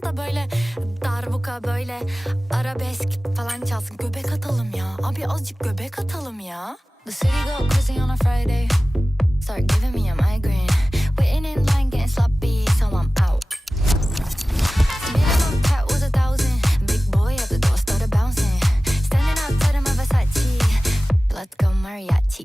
çalmaz da böyle darbuka, böyle arabesk falan çalsın. Göbek atalım ya. Abi azıcık göbek atalım ya. The city go crazy on a Friday. Start giving me a migraine. Waiting in line getting sloppy, so I'm out. Minimum cat was 1,000. Big boy at the door started bouncing. Standing outside of my Versace. Let's go mariachi.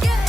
Together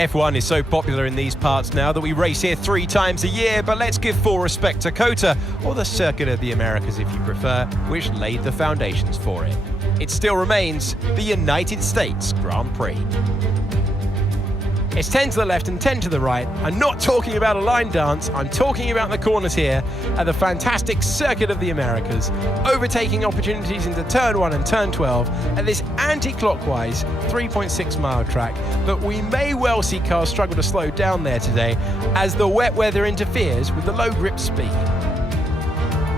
F1 is so popular in these parts now that we race here 3 times a year, but let's give full respect to COTA, or the Circuit of the Americas if you prefer, which laid the foundations for it. It still remains the United States Grand Prix. It's 10 to the left and 10 to the right. I'm not talking about a line dance, I'm talking about the corners here at the fantastic Circuit of the Americas, overtaking opportunities into turn 1 and turn 12 at this anti-clockwise 3.6 mile track, but we may well see cars struggle to slow down there today as the wet weather interferes with the low grip speed.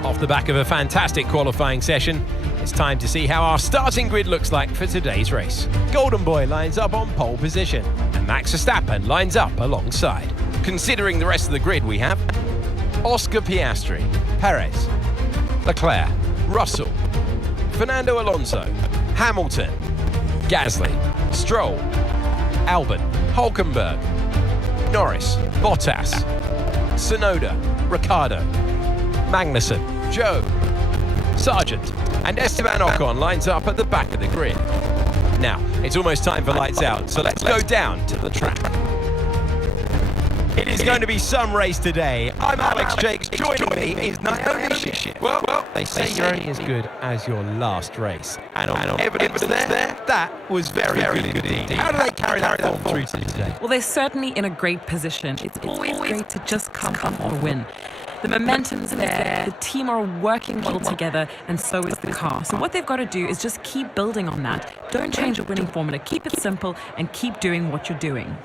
Off the back of a fantastic qualifying session, it's time to see how our starting grid looks like for today's race. Golden Boy lines up on pole position, and Max Verstappen lines up alongside. Considering the rest of the grid, we have Oscar Piastri, Perez, Leclerc, Russell, Fernando Alonso, Hamilton, Gasly, Stroll, Albon, Hulkenberg, Norris, Bottas, Tsunoda, Ricciardo, Magnussen, Joe, Sargent, and Esteban Ocon lines up at the back of the grid. Now, it's almost time for lights out, so let's go down to the track. It is going to be some race today. I'm Alex Jakes. Joining me is Naomi Ship. Well, they say you're only as good as your last race. And on evidence there, that was very good indeed. How do they carry that form through to today? Well, they're certainly in a great position. It's always great to just come up or win. The momentum's there, the team are working well together, and so is the car. So what they've got to do is just keep building on that. Don't change the winning formula. Keep it simple and keep doing what you're doing.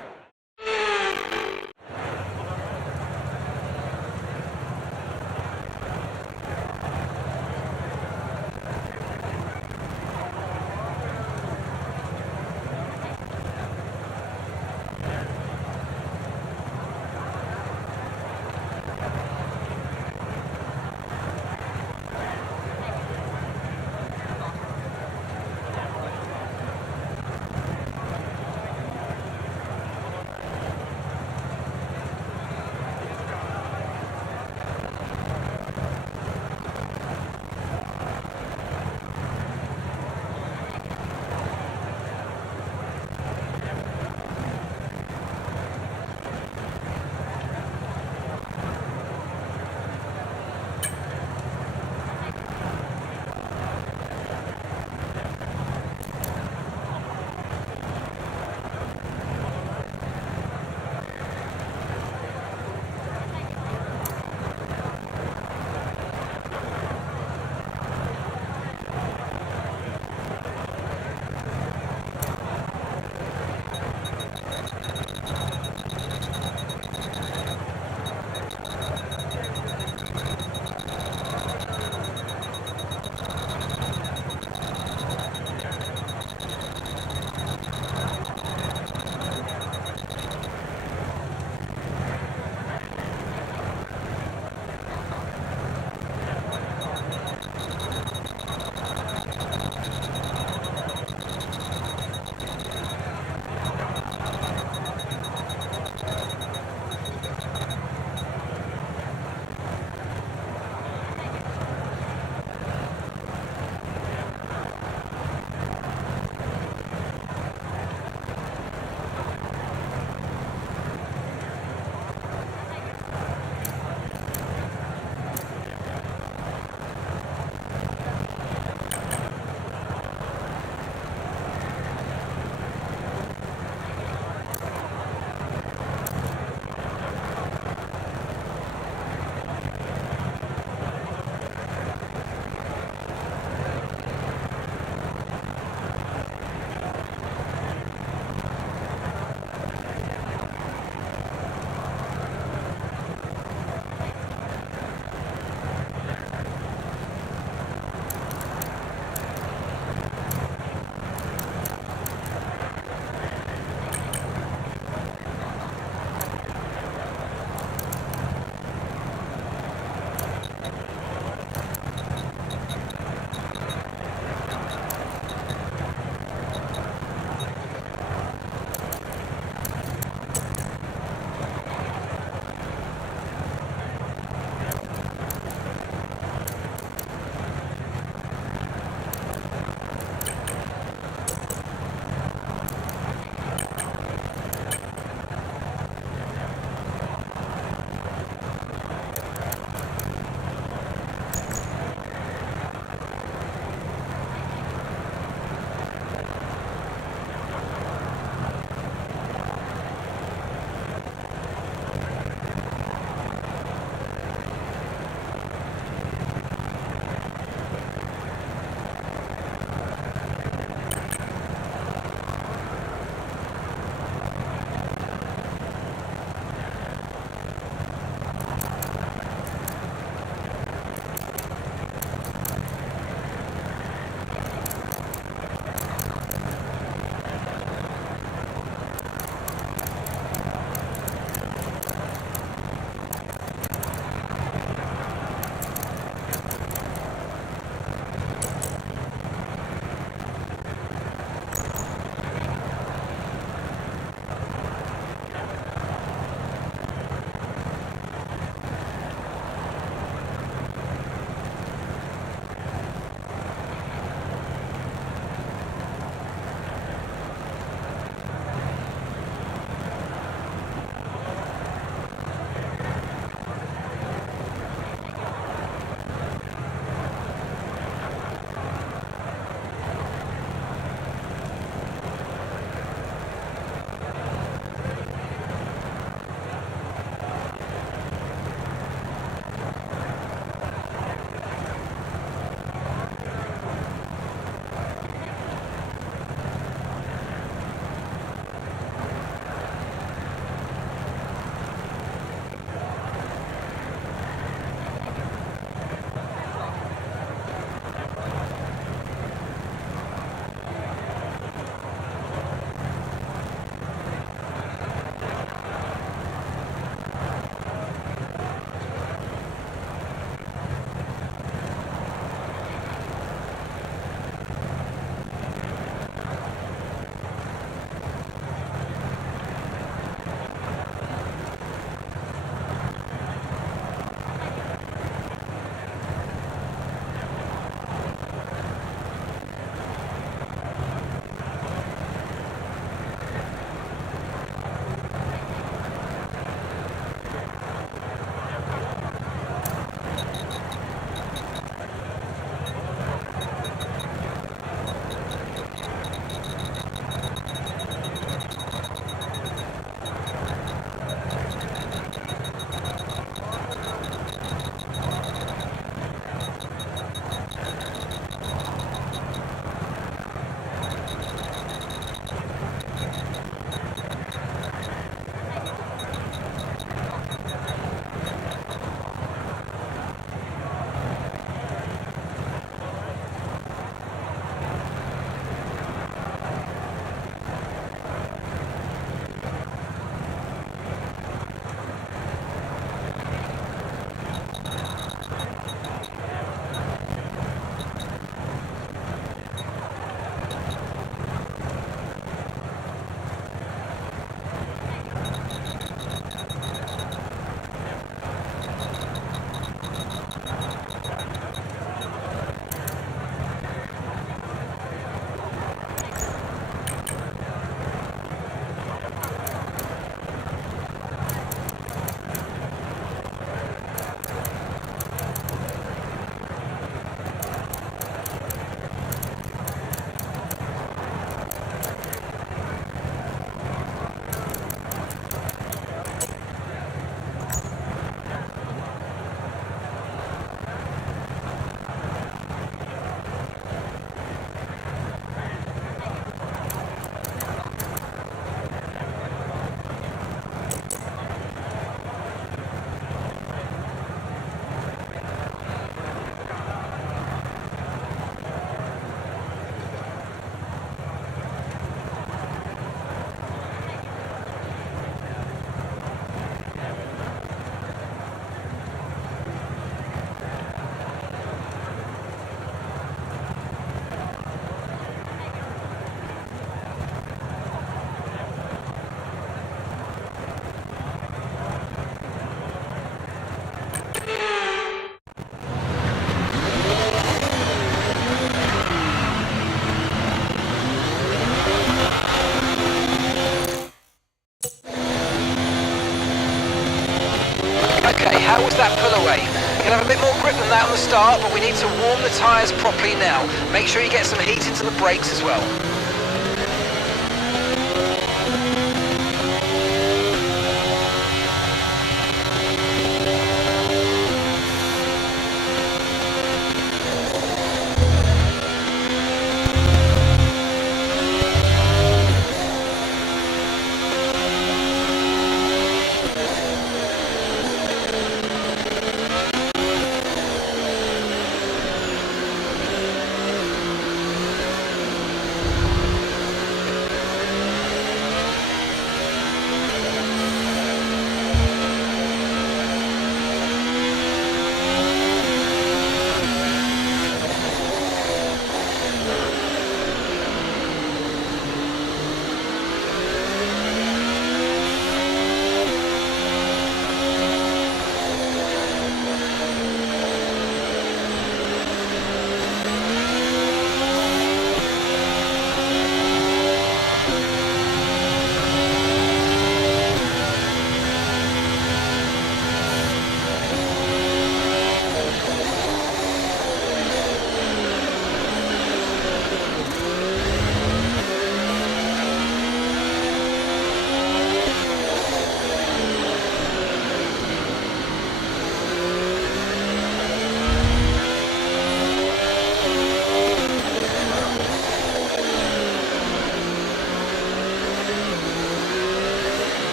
Okay, how was that pull away? You'll have a bit more grip than that on the start, but we need to warm the tyres properly now. Make sure you get some heat into the brakes as well.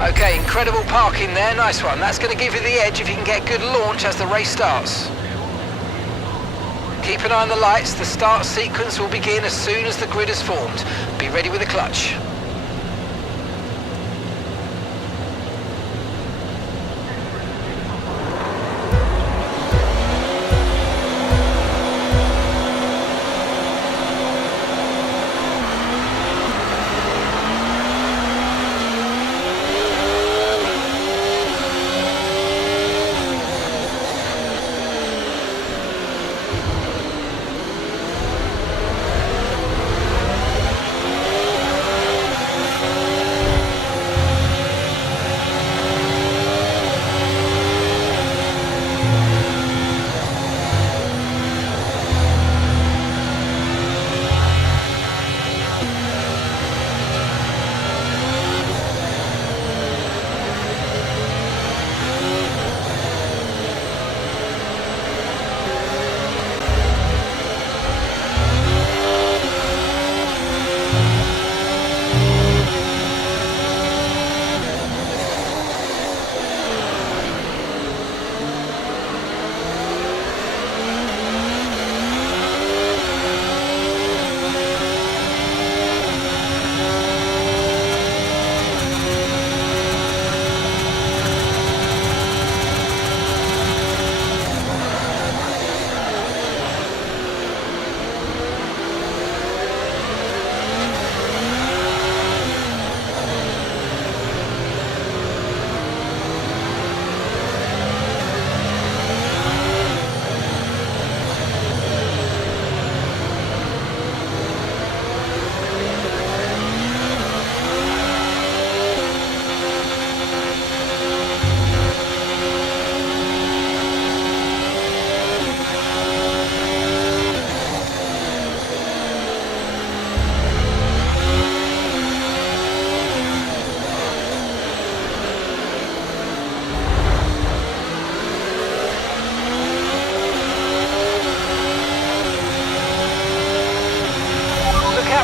Okay, incredible parking there, nice one. That's going to give you the edge if you can get good launch as the race starts. Keep an eye on the lights, the start sequence will begin as soon as the grid is formed. Be ready with the clutch.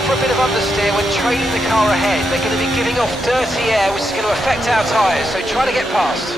For a bit of understeer when trailing the car ahead. They're going to be giving off dirty air which is going to affect our tyres, so try to get past.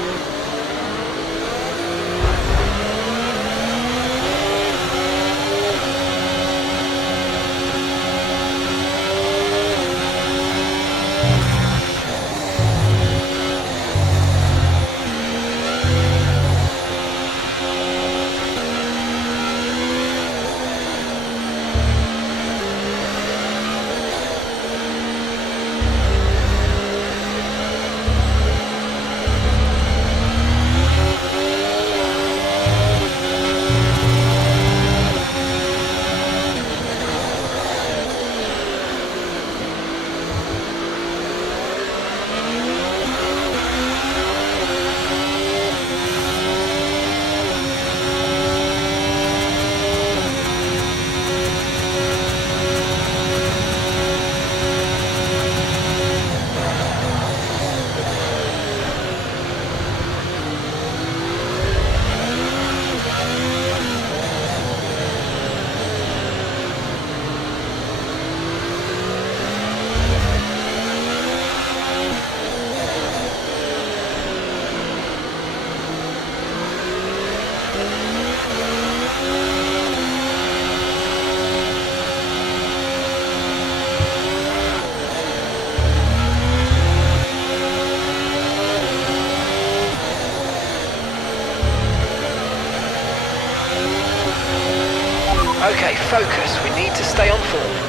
Okay, focus. We need to stay on form.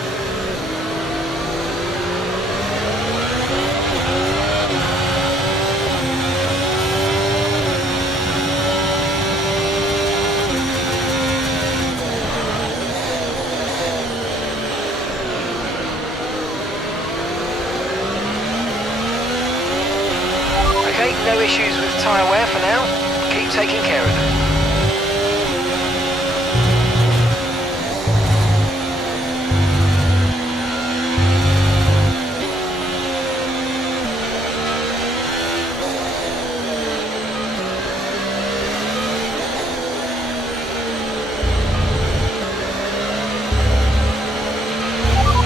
Okay, no issues with tyre wear for now. Keep taking care of it.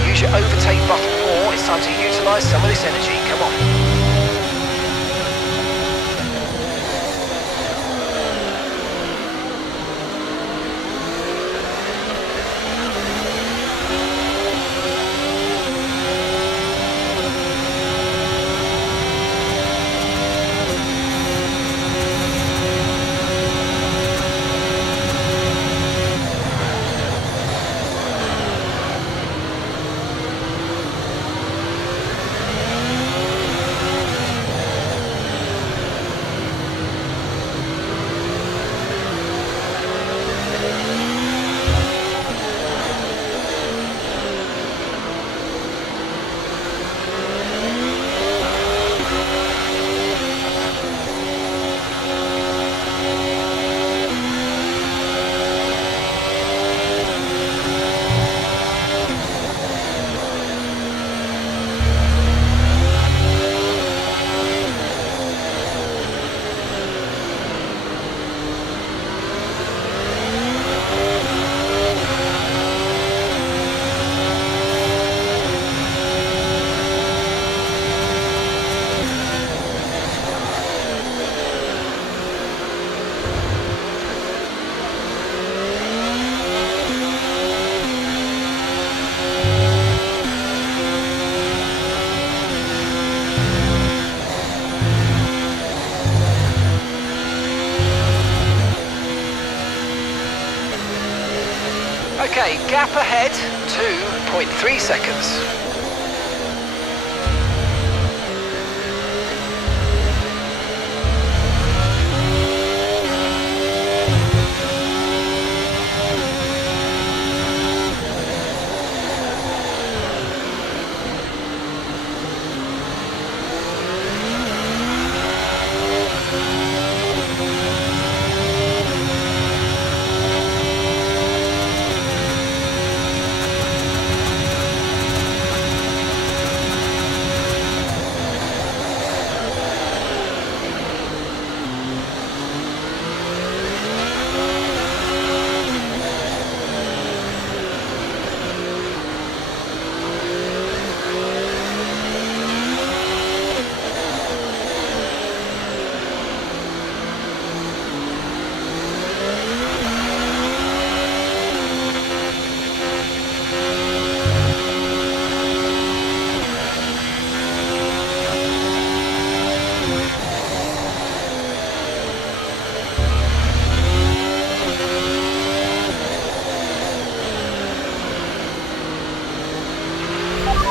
Use your overtake button more. It's time to utilise some of this energy. Come on. Okay, gap ahead, 2.3 seconds.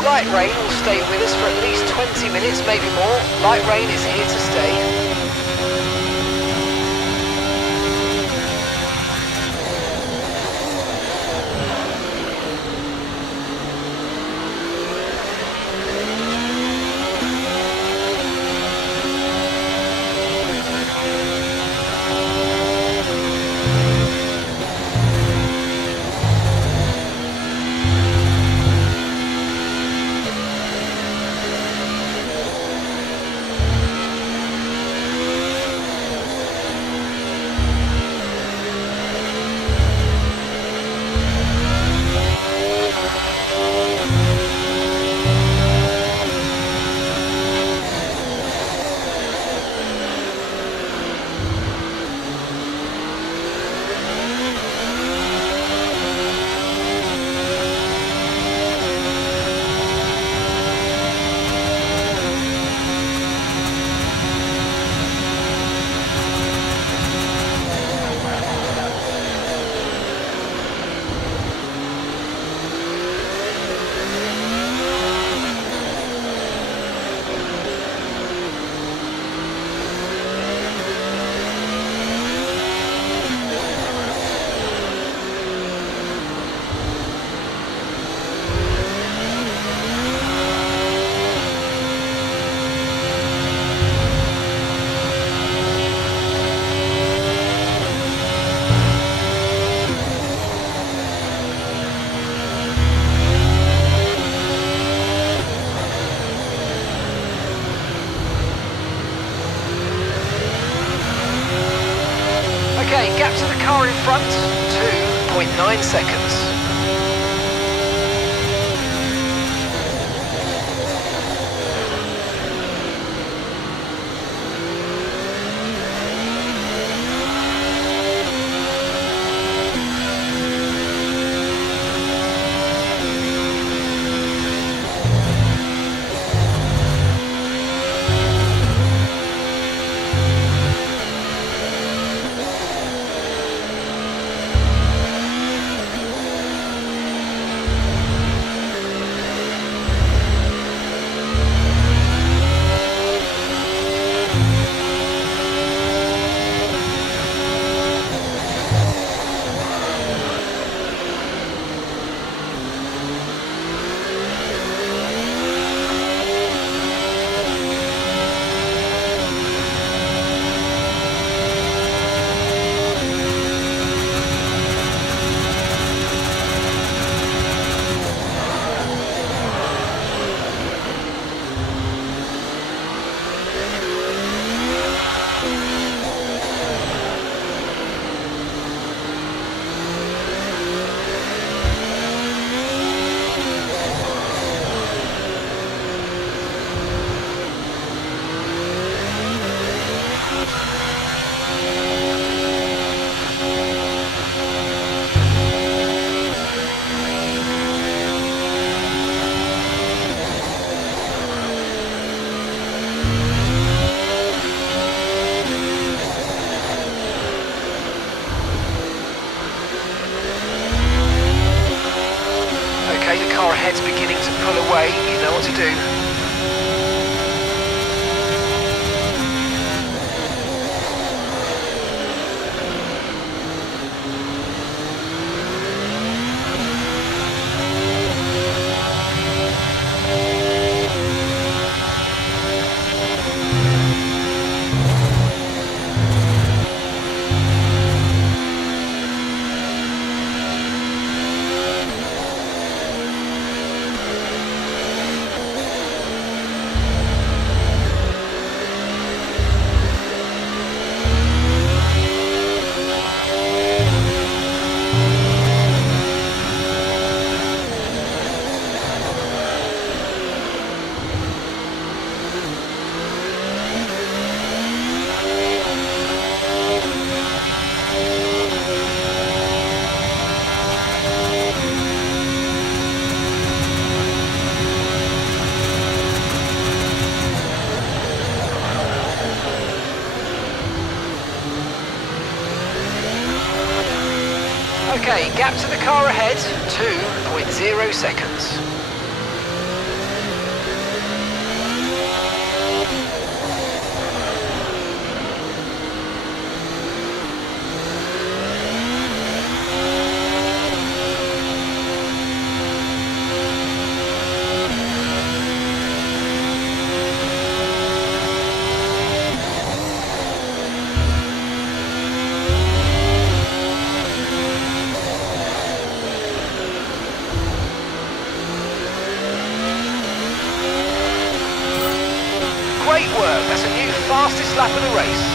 Light rain will stay with us for at least 20 minutes, maybe more. Light rain is here to stay. Okay, gap to the car in front, 2.9 seconds. Okay, the car ahead's beginning to pull away, you know what to do. Okay, gap to the car ahead, 2.0 seconds. Great work, that's a new fastest lap of the race.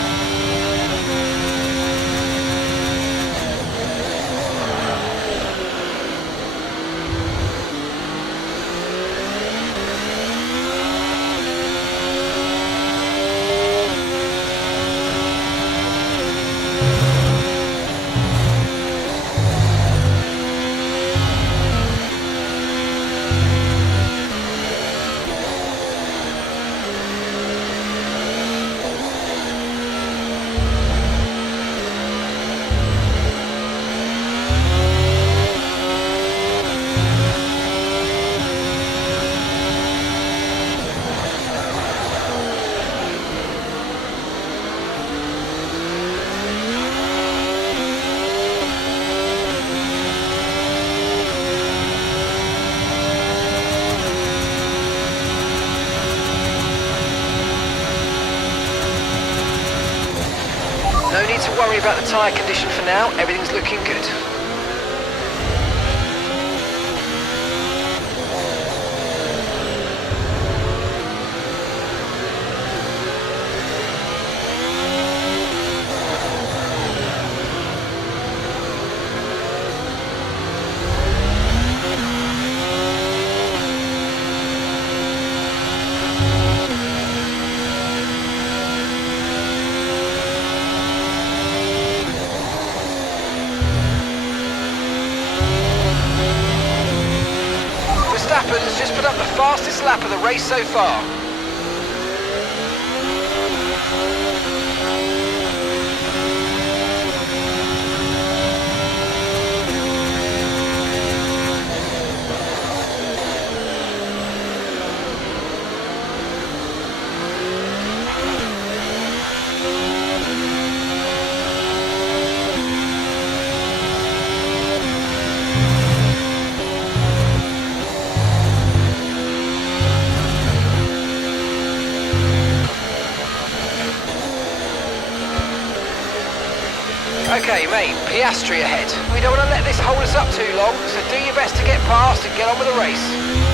No need to worry about the tyre condition for now, everything's looking good. fastest lap of the race so far. Okay, mate, Piastri ahead. We don't want to let this hold us up too long, so do your best to get past and get on with the race.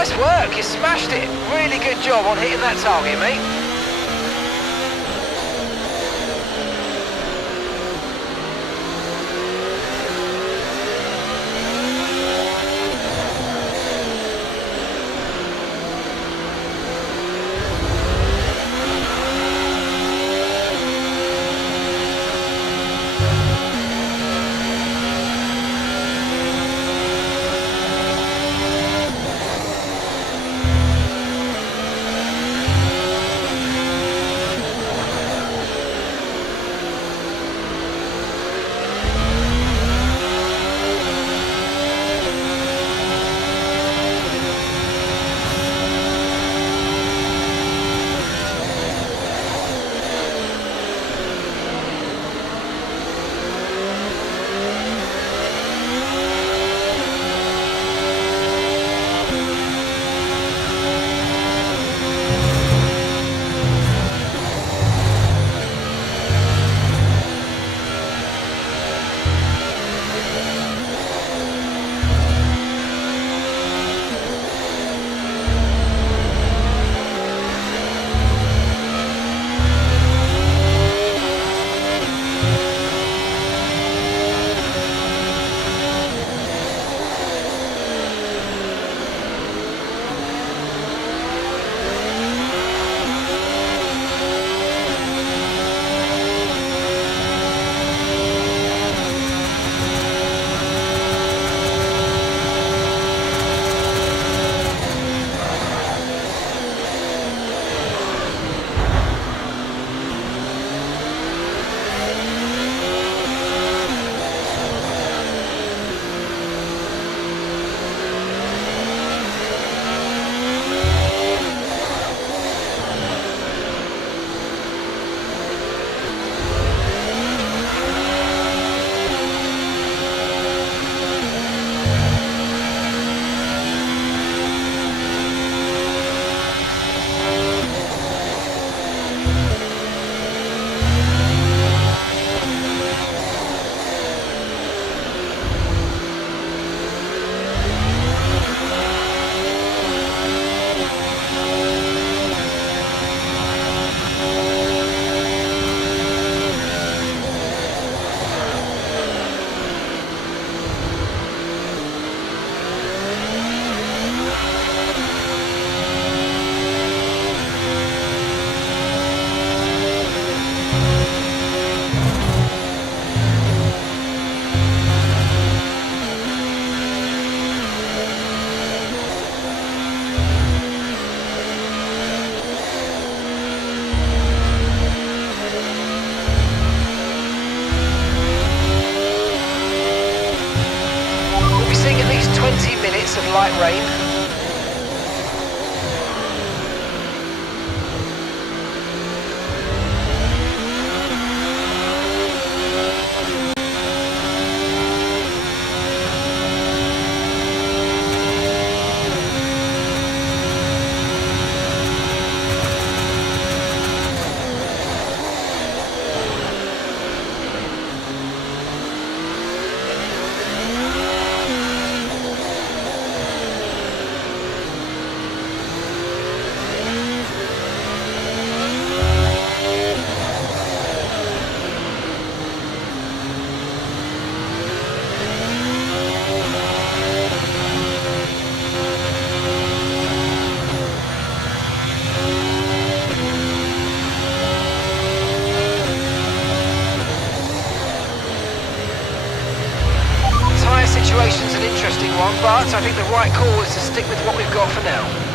Nice work, you smashed it. Really good job on hitting that target, mate. light rain. Situation's an interesting one, but I think the right call is to stick with what we've got for now.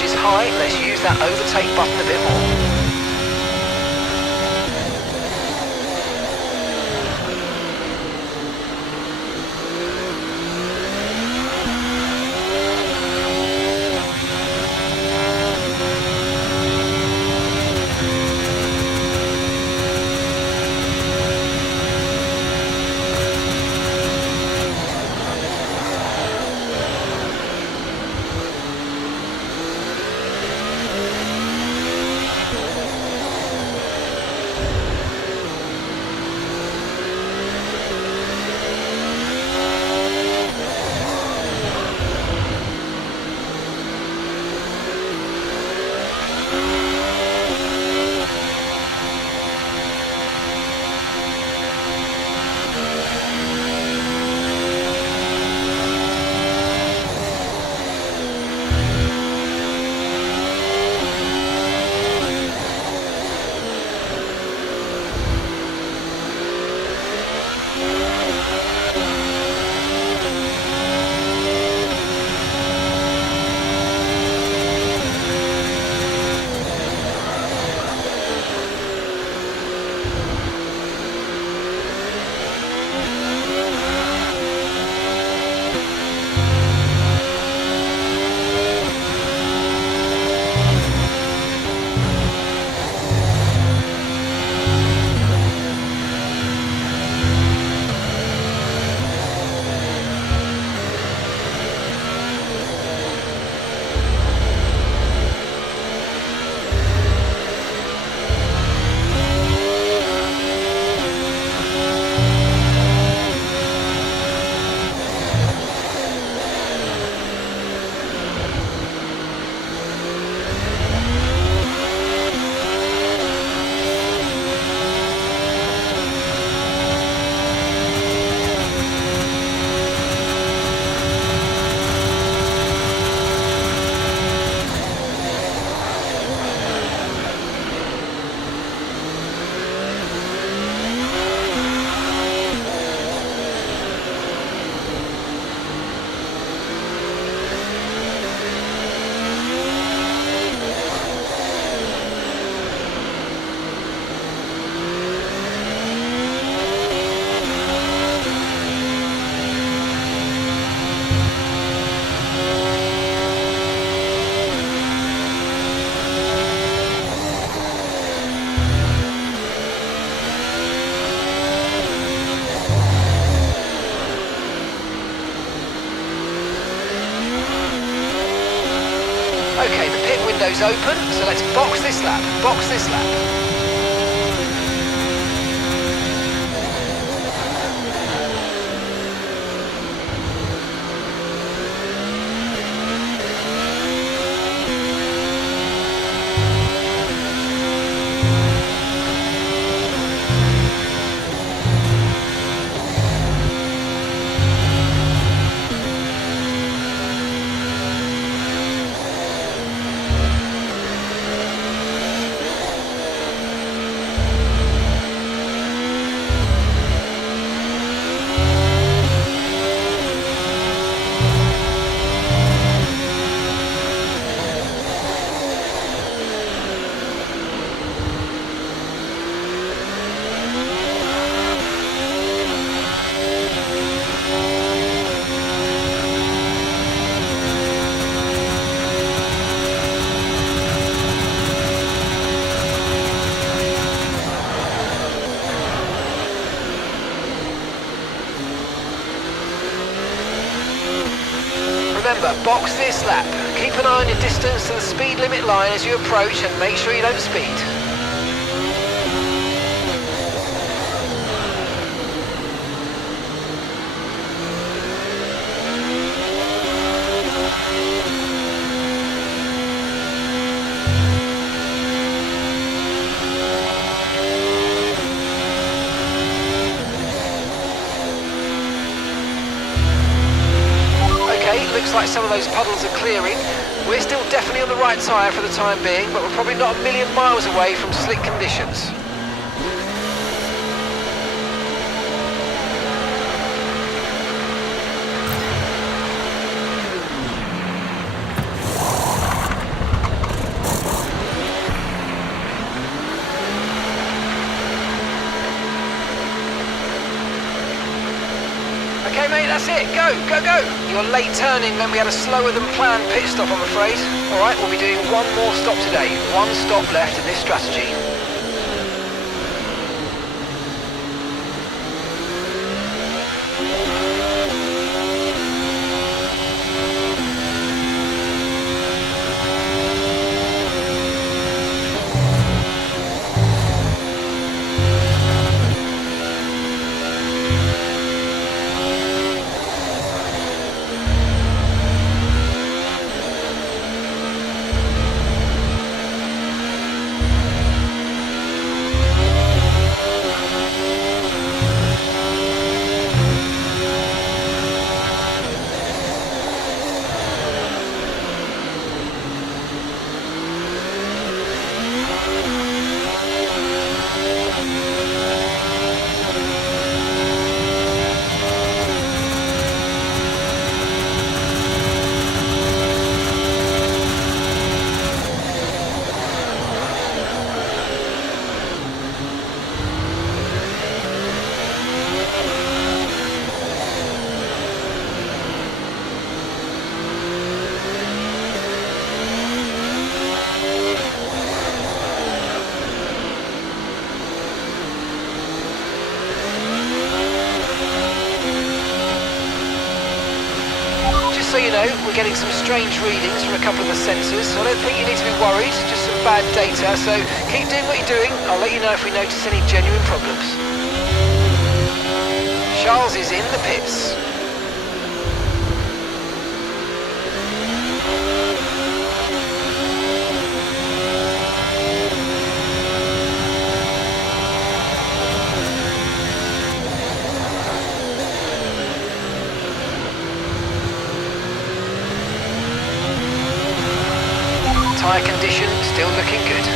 charge is high, let's use that overtake button a bit more. Okay, the pit window's open, so let's box this lap, box this lap. Remember, box this lap. Keep an eye on your distance to the speed limit line as you approach and make sure you don't speed. Looks like some of those puddles are clearing. We're still definitely on the right tyre for the time being, but we're probably not a million miles away from slick conditions. Okay, mate, that's it. Go, go, go. Your late turning meant we had a slower than planned pit stop, I'm afraid. All right, we'll be doing one more stop today. One stop left in this strategy. So you know, we're getting some strange readings from a couple of the sensors, so I don't think you need to be worried, just some bad data, so keep doing what you're doing. I'll let you know if we notice any genuine problems. Charles is in the pits. Tyre condition still looking good.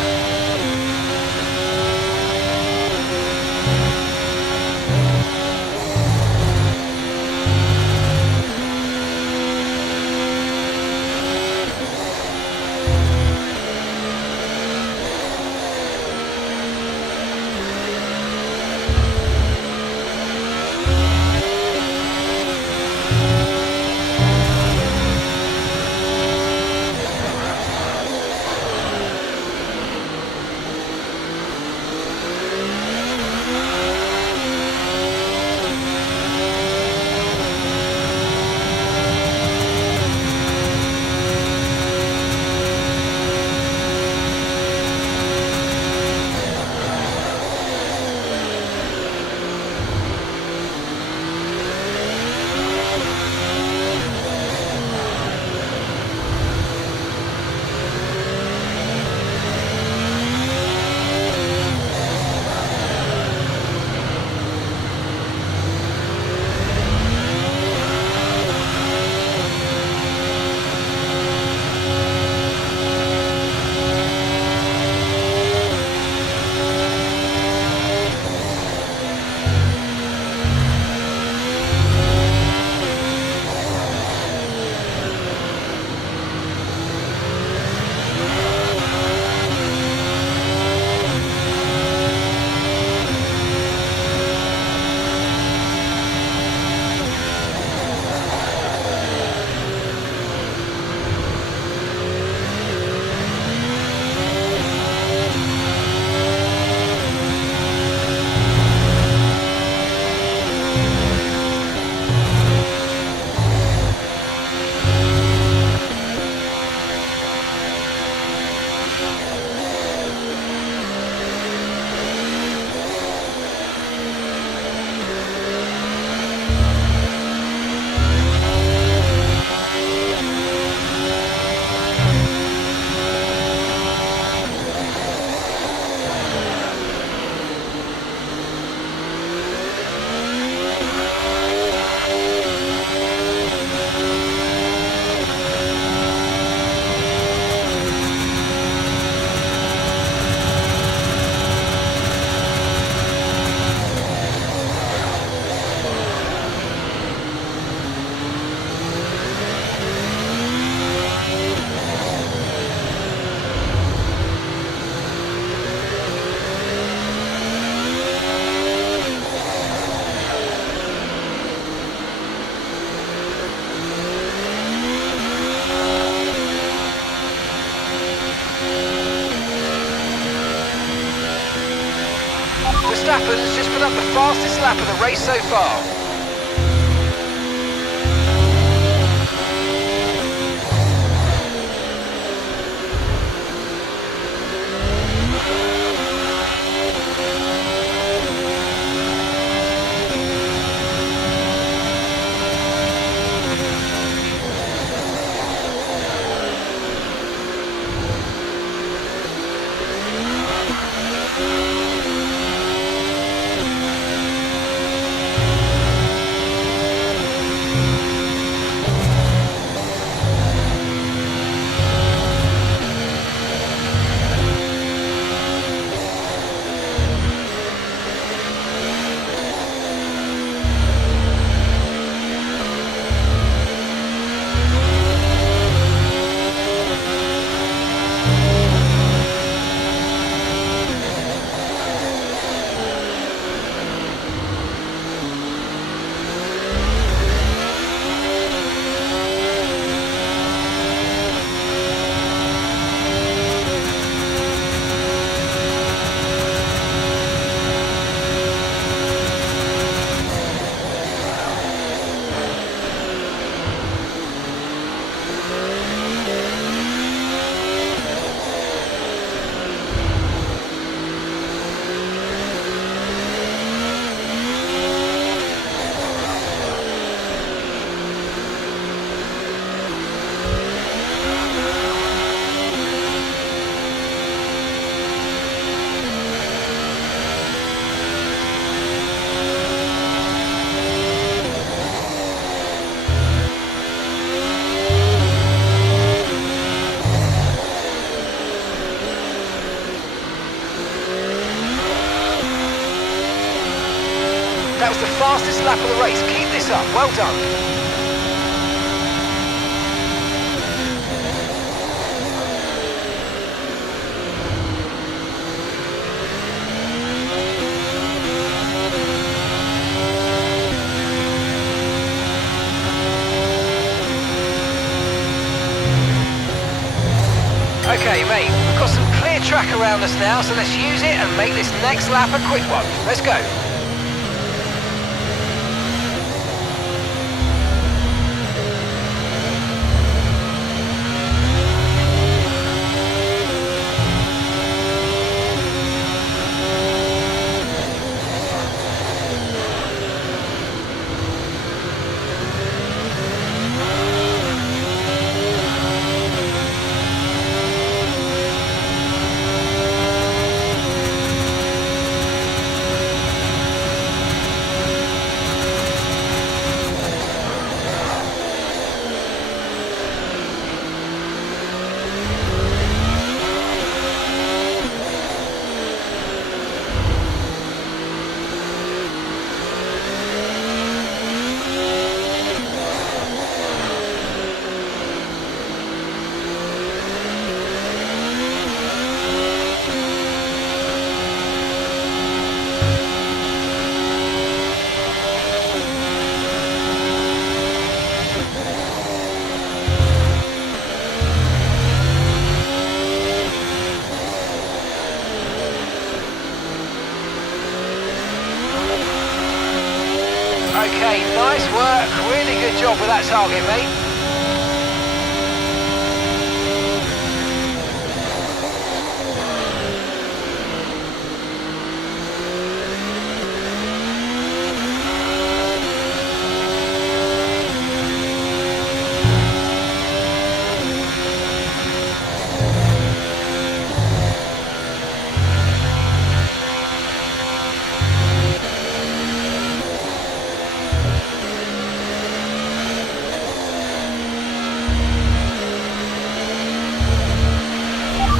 Verstappen's just put up the fastest lap of the race so far. That was the fastest lap of the race. Keep this up. Well done. Okay, mate, we've got some clear track around us now, so let's use it and make this next lap a quick one. Let's go. Okay, nice work. Really good job with that target, mate.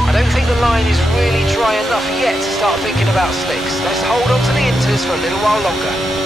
I don't think the line is really dry enough yet to start thinking about slicks. Let's hold on to the inters for a little while longer.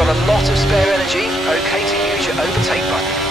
got a lot of spare energy, okay to use your overtake button.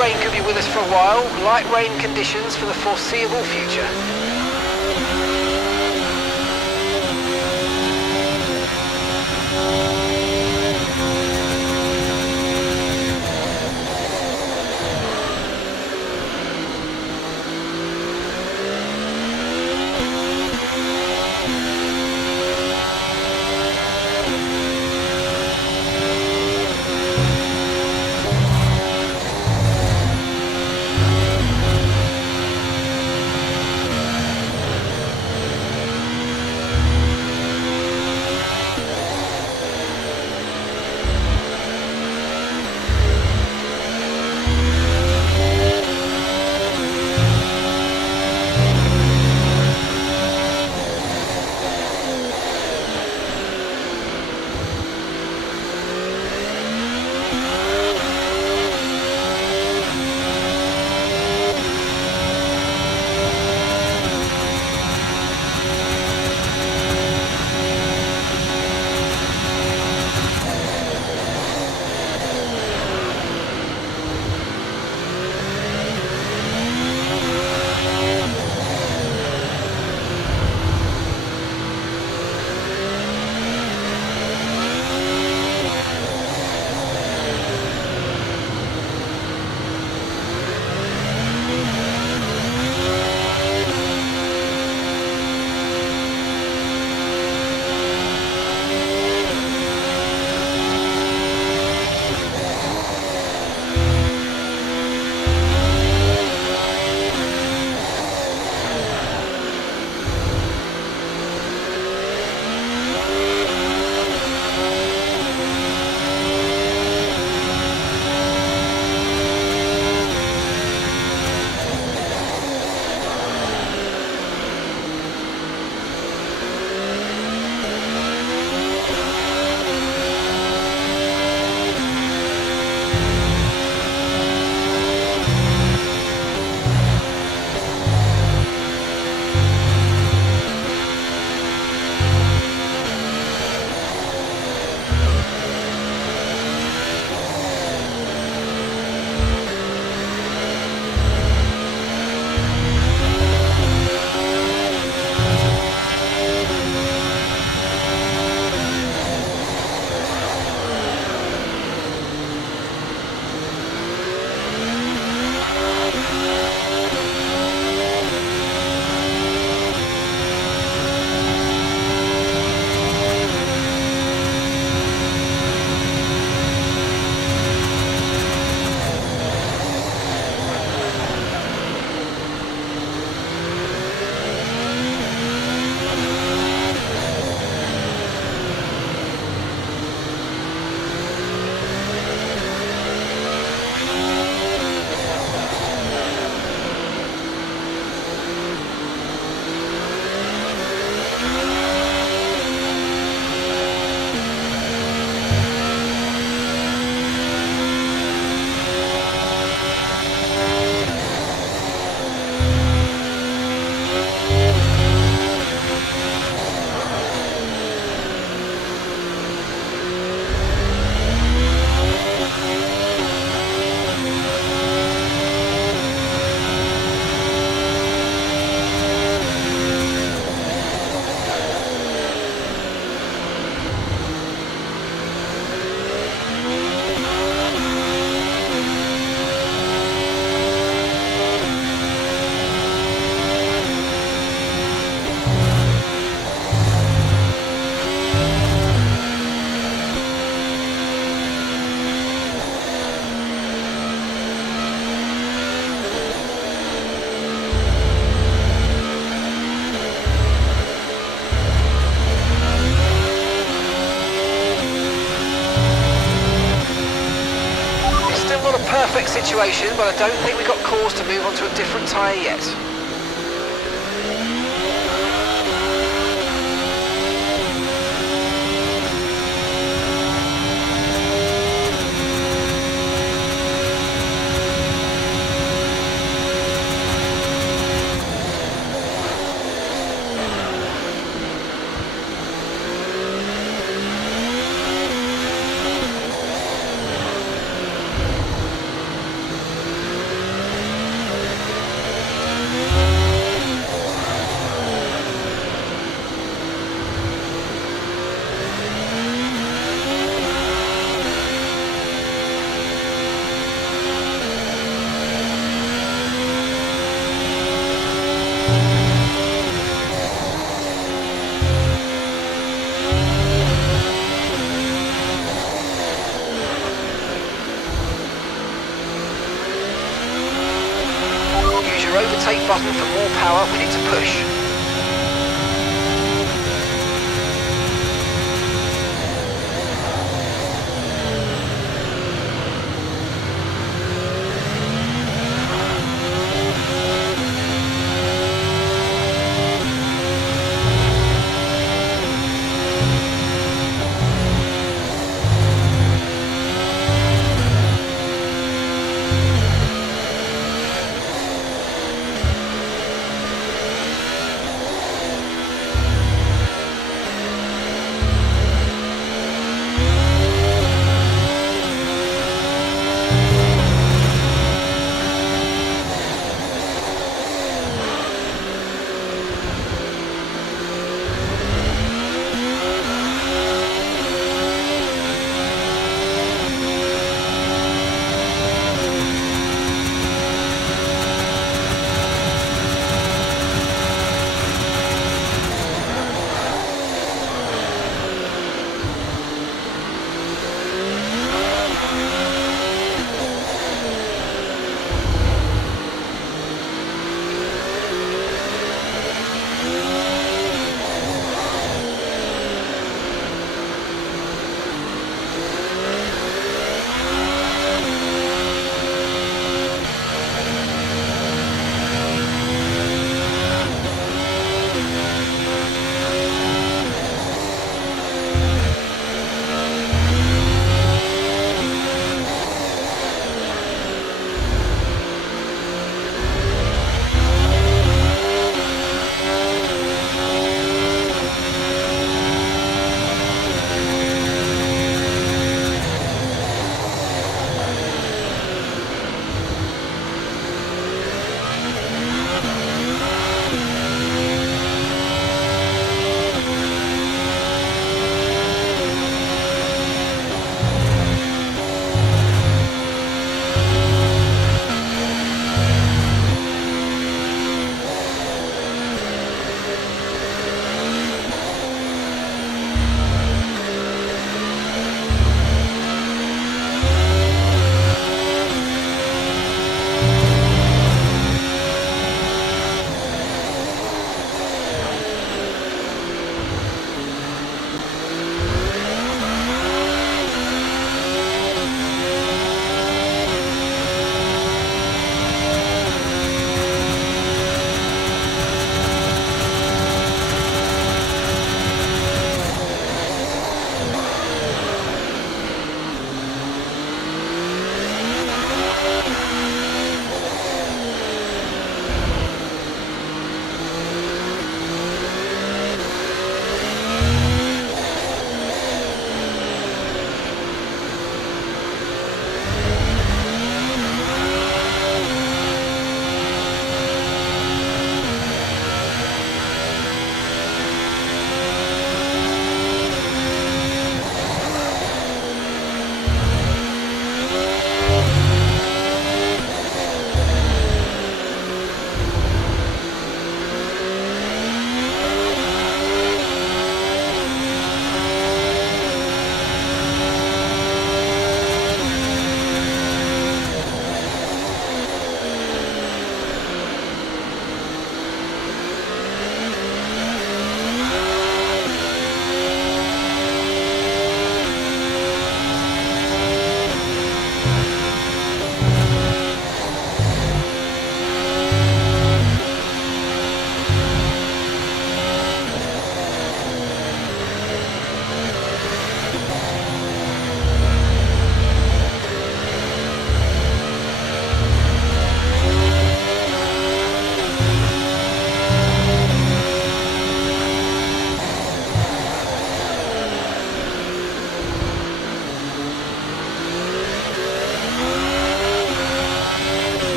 Rain could be with us for a while. Light rain conditions for the foreseeable future. perfect situation, but I don't think we've got cause to move on to a different tyre yet. Overtake button for more power, we need to push.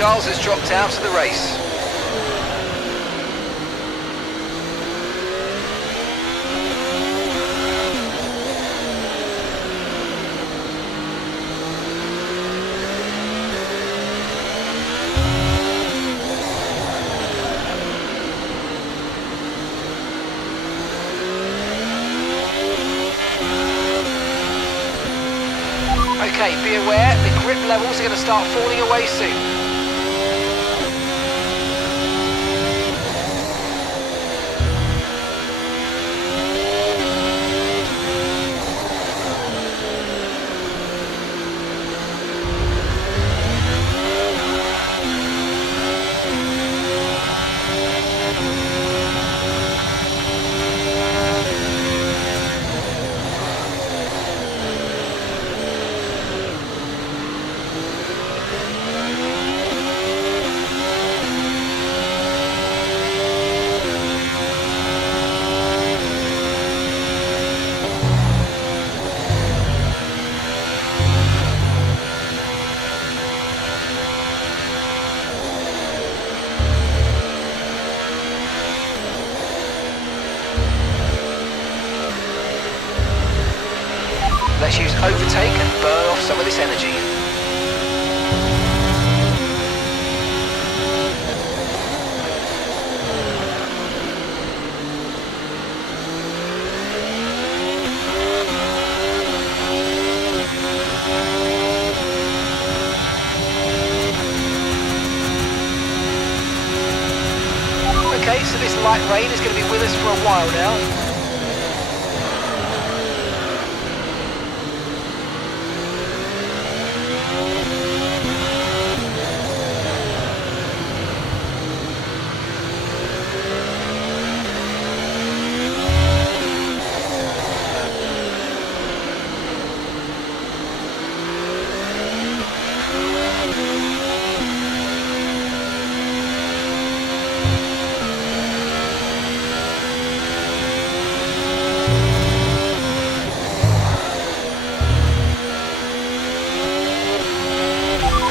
Charles has dropped out of the race. Okay, be aware, the grip levels are going to start falling away soon. Let's use overtake and burn off some of this energy. Okay, so this light rain is going to be with us for a while now.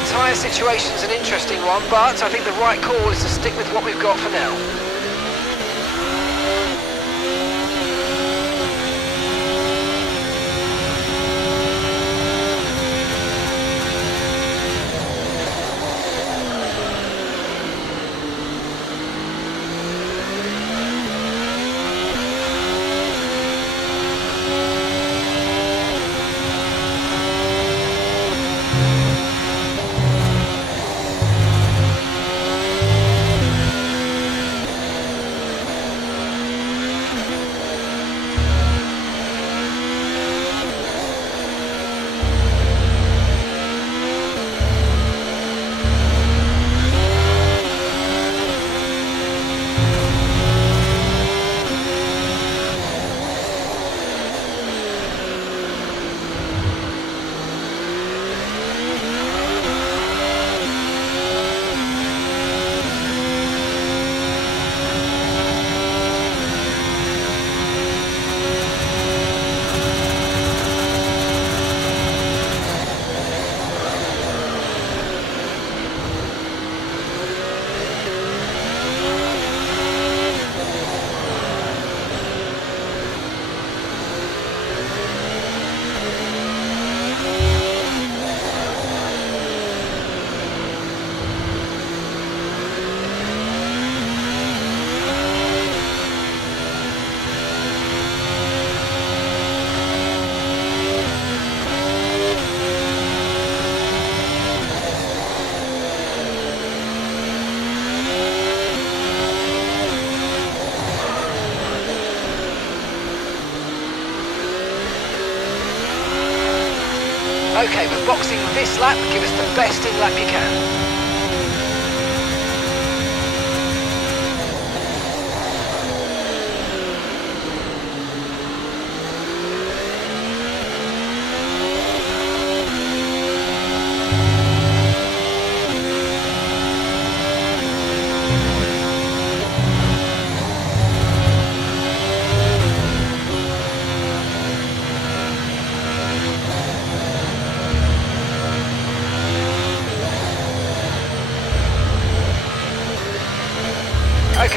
Tyre situation's an interesting one, but I think the right call is to stick with what we've got for now. Okay, we're boxing this lap, give us the best in lap you can.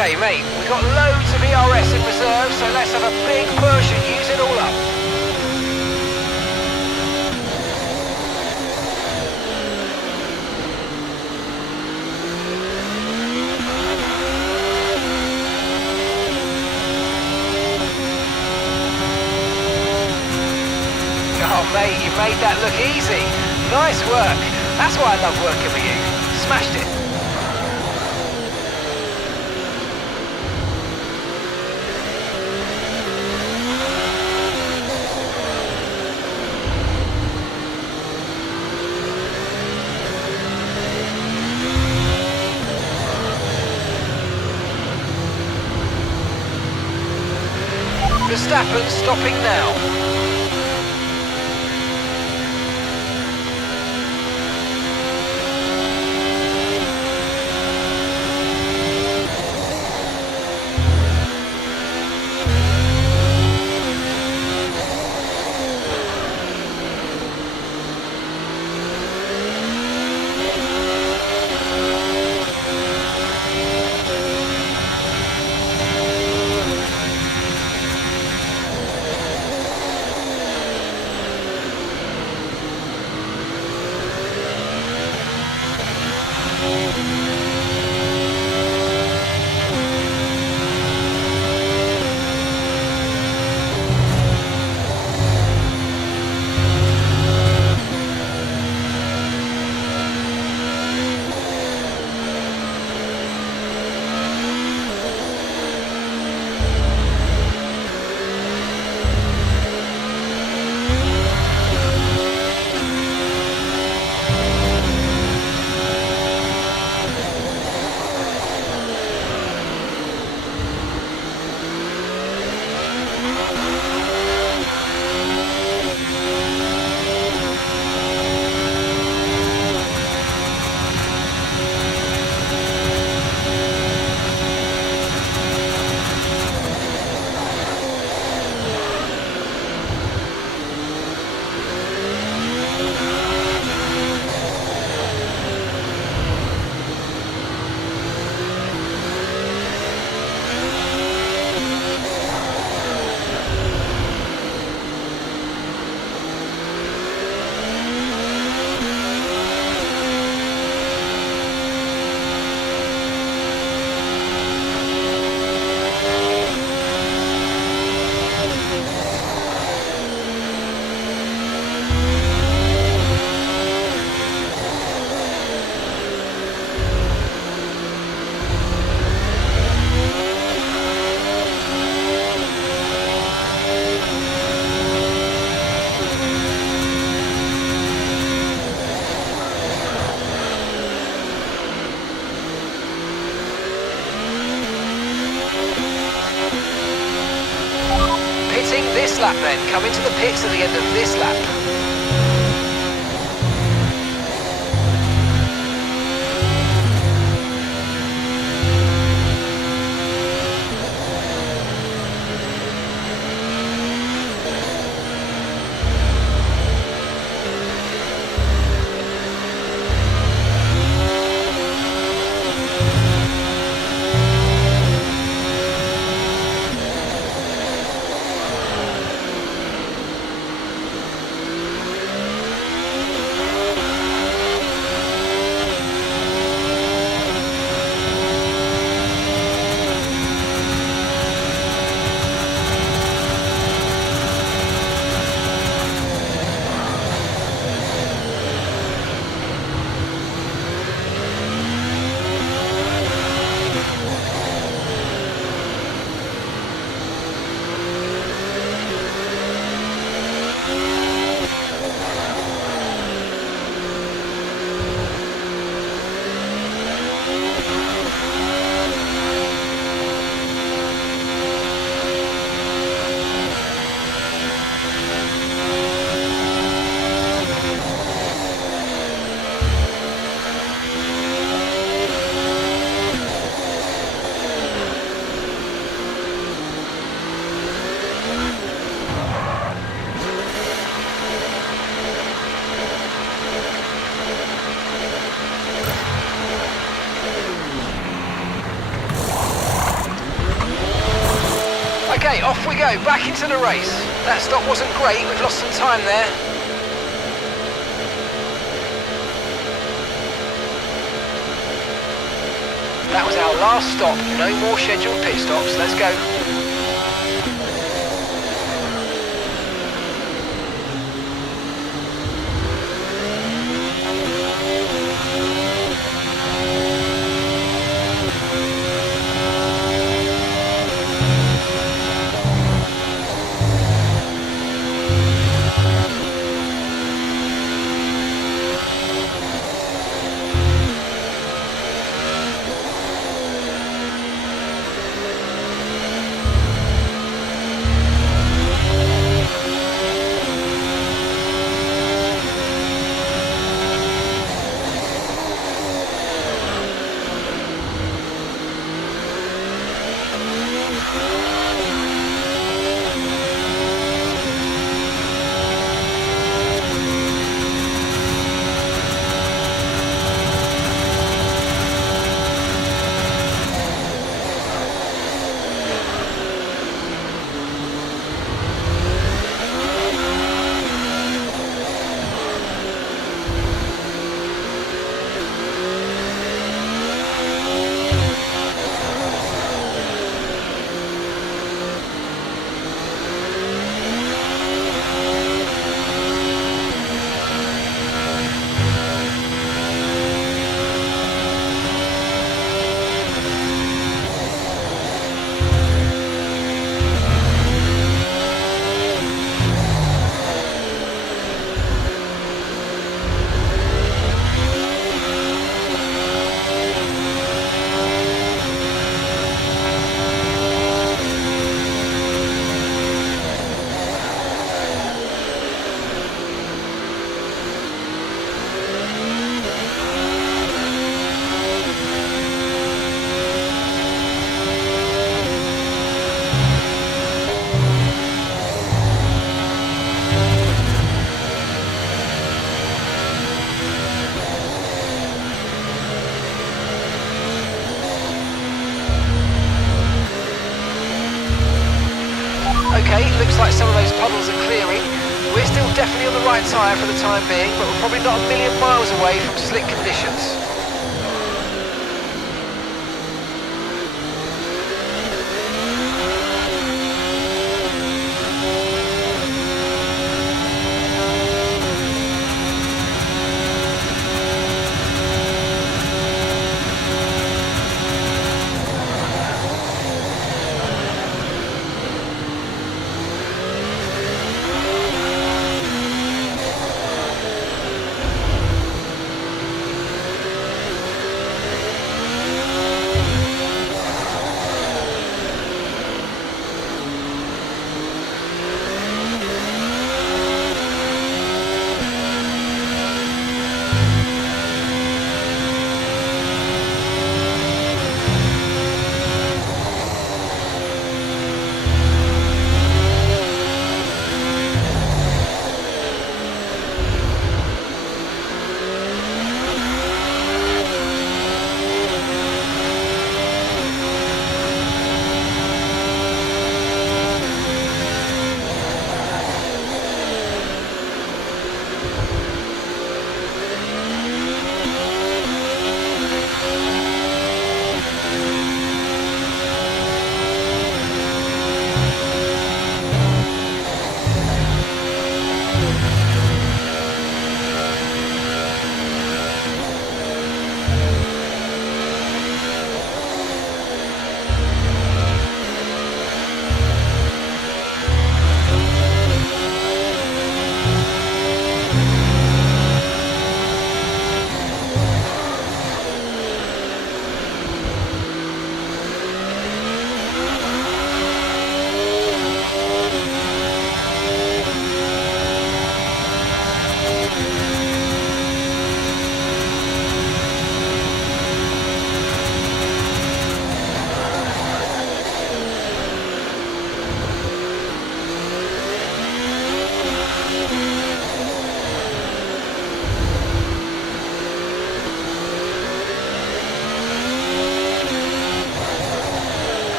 Okay, mate, we've got loads of ERS in reserve, so let's have a big push and use it all up. Oh, mate, you made that look easy. Nice work. That's why I love working with you. Smashed it. Verstappen stopping now. This lap then, come into the pits at the end of this lap. go, back into the race. That stop wasn't great, we've lost some time there. That was our last stop, no more scheduled pit stops, let's go. Okay, looks like some of those puddles are clearing. We're still definitely on the right tyre for the time being, but we're probably not a million miles away from slick conditions.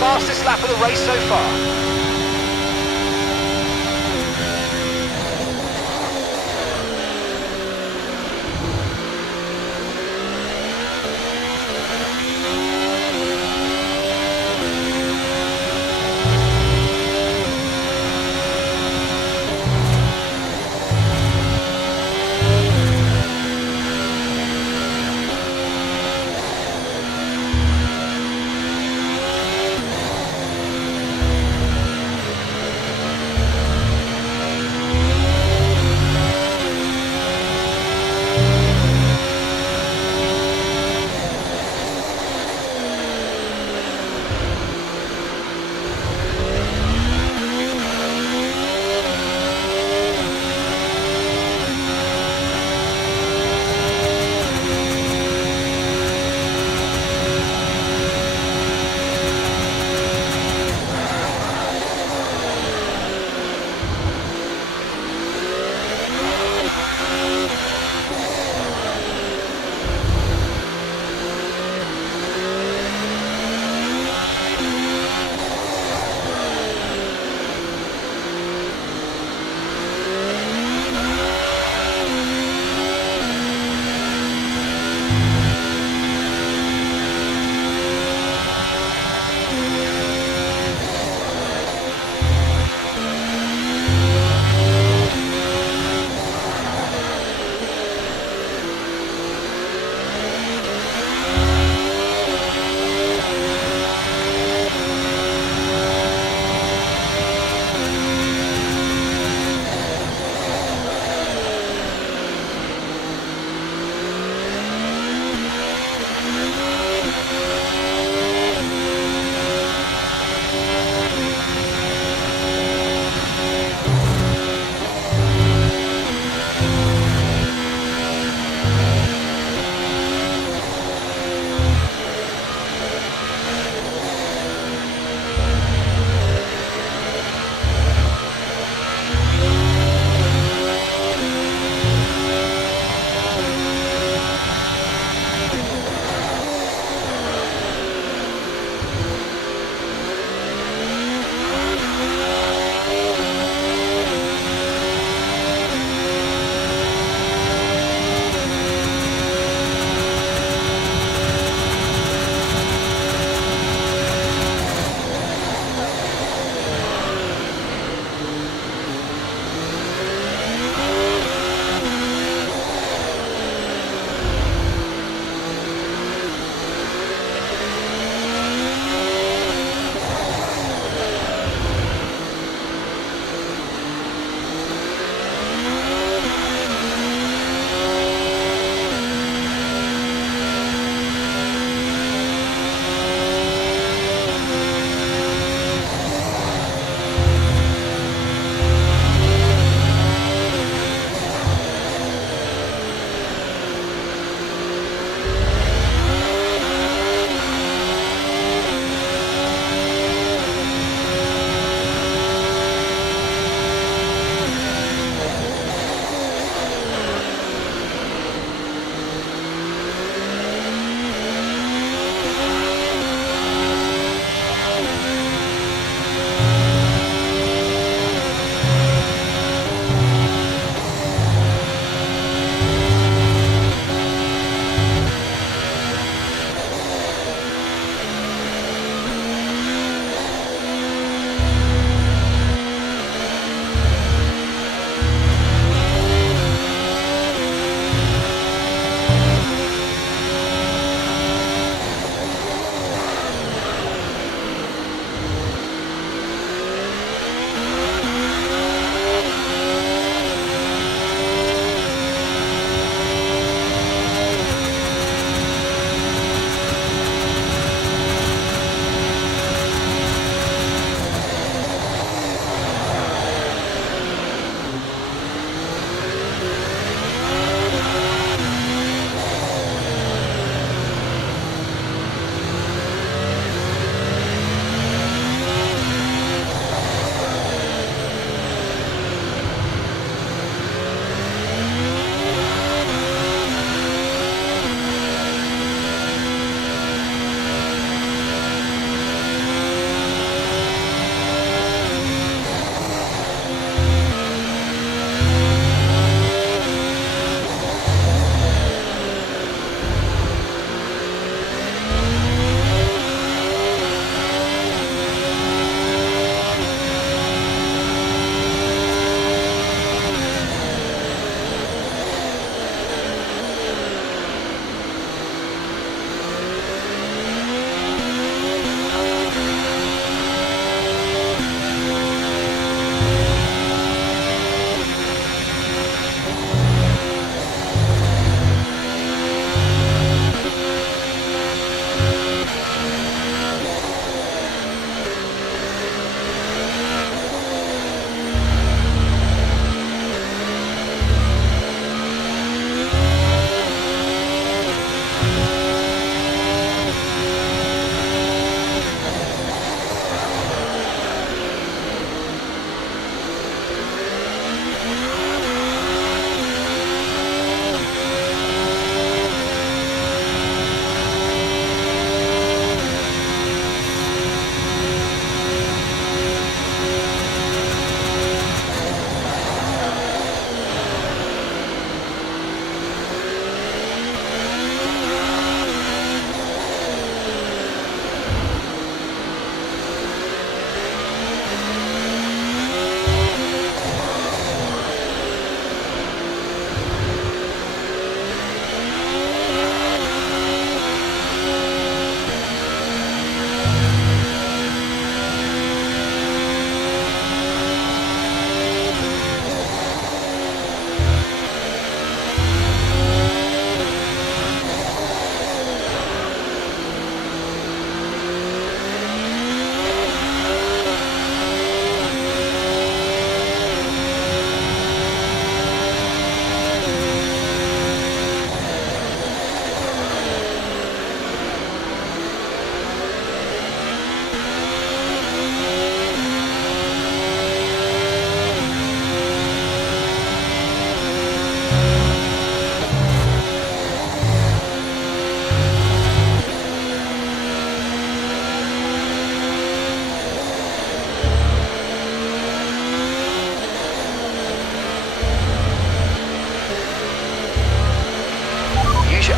Fastest lap of the race so far.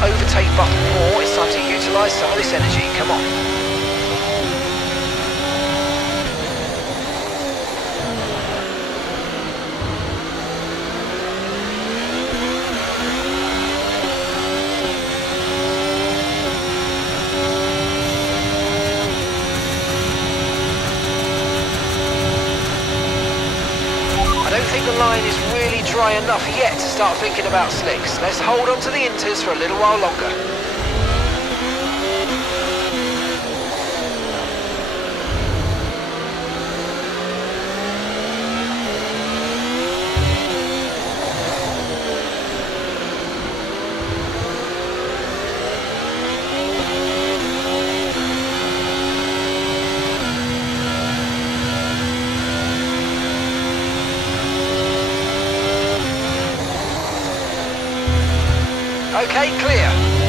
overtake button more. It's time to utilise some of this energy. Come on. I don't think the line is really dry enough yet to start thinking about slicks. Let's hold on to the inters for a little while longer. Okay, clear.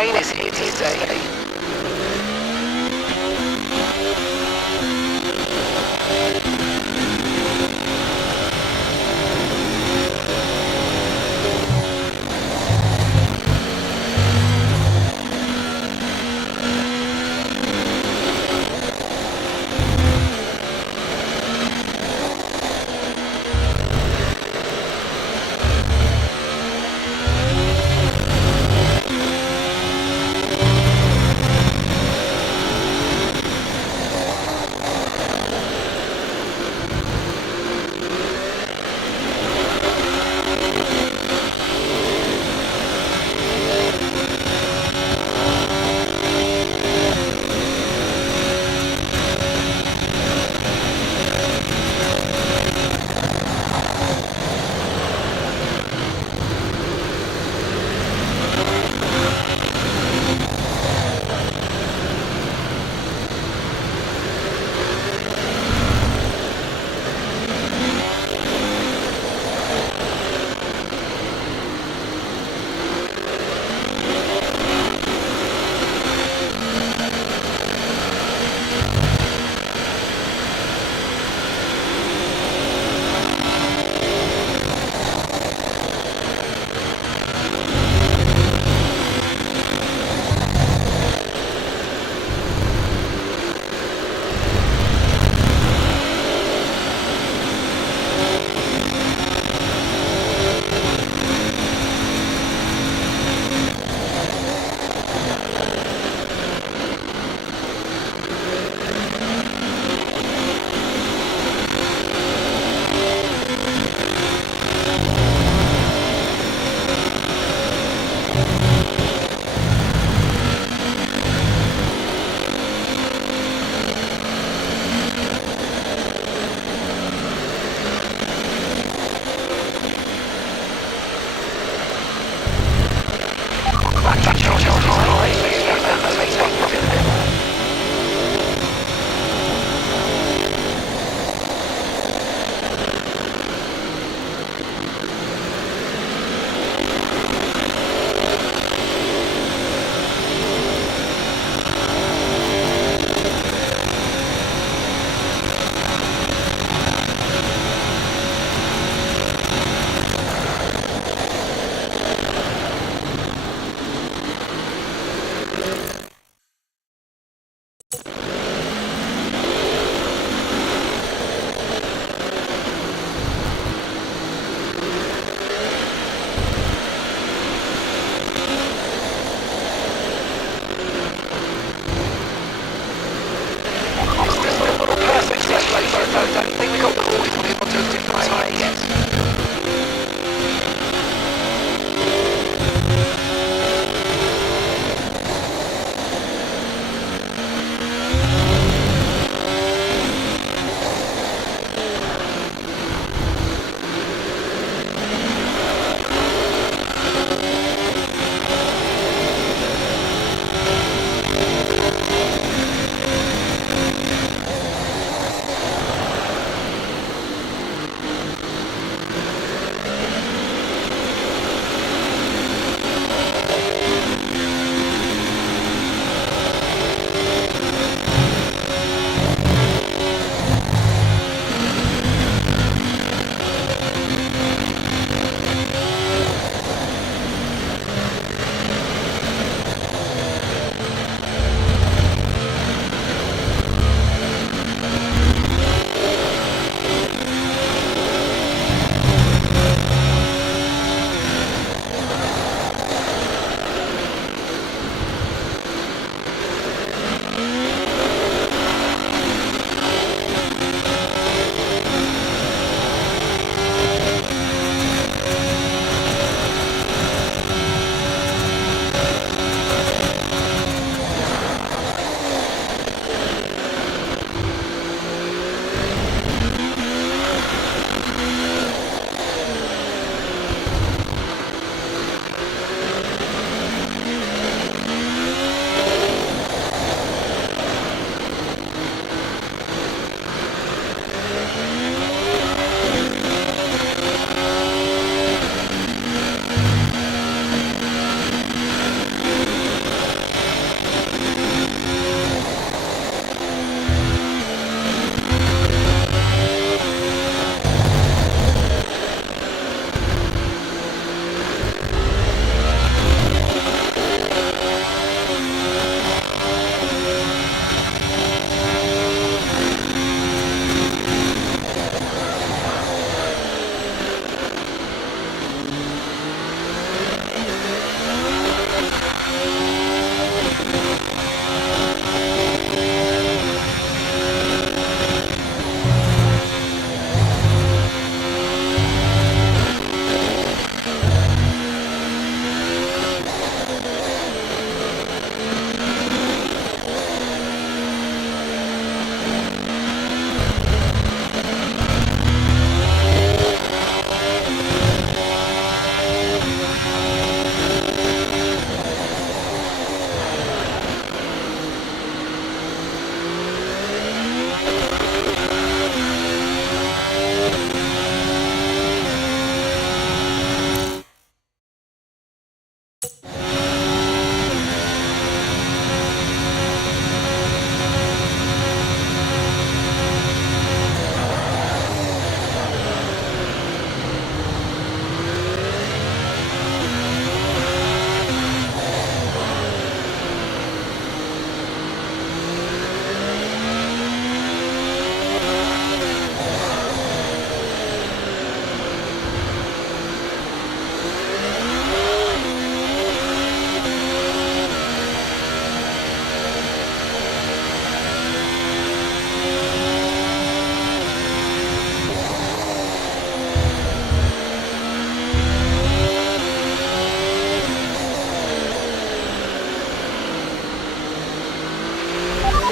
rain is here to stay.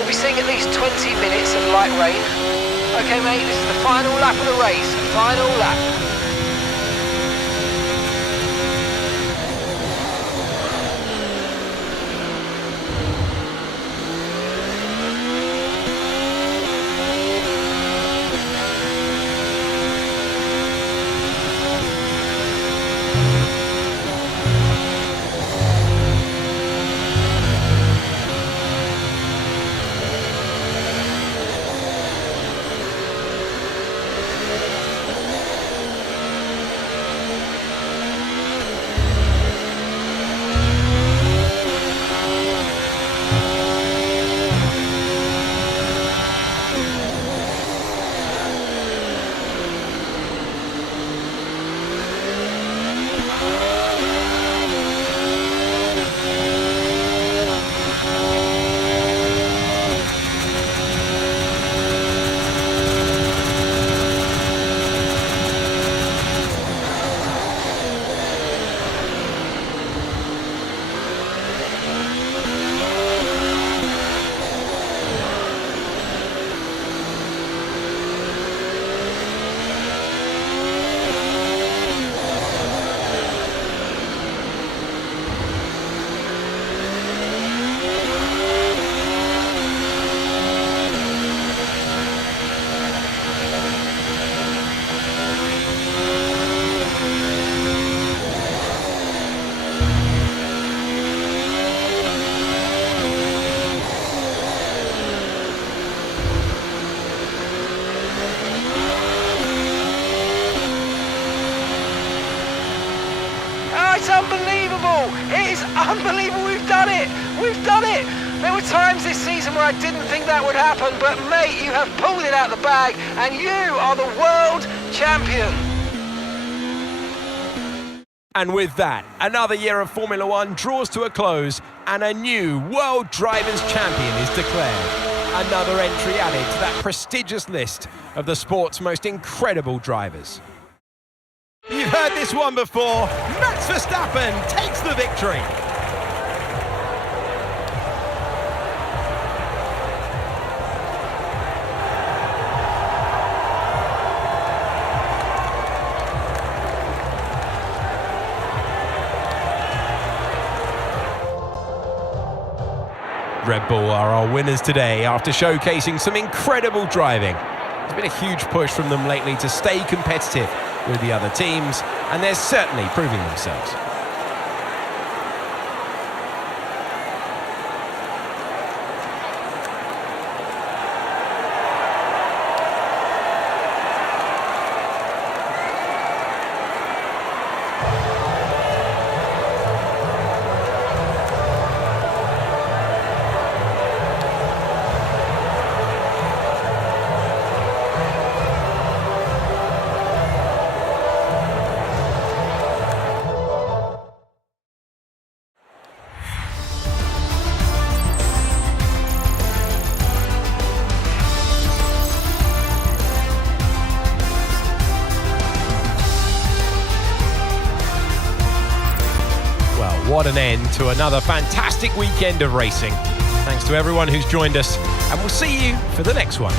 be seeing at least 20 minutes of light rain. Okay, mate, this is the final lap of the race. Final lap. It's unbelievable! It is unbelievable! We've done it! We've done it! There were times this season where I didn't think that would happen, but mate, you have pulled it out of the bag and you are the world champion! And with that, another year of Formula One draws to a close and a new World Drivers' Champion is declared. Another entry added to that prestigious list of the sport's most incredible drivers. You've heard this one before. Max Verstappen takes the victory. Red Bull are our winners today after showcasing some incredible driving. There's been a huge push from them lately to stay competitive with the other teams, and they're certainly proving themselves. What an end to another fantastic weekend of racing. Thanks to everyone who's joined us, and we'll see you for the next one.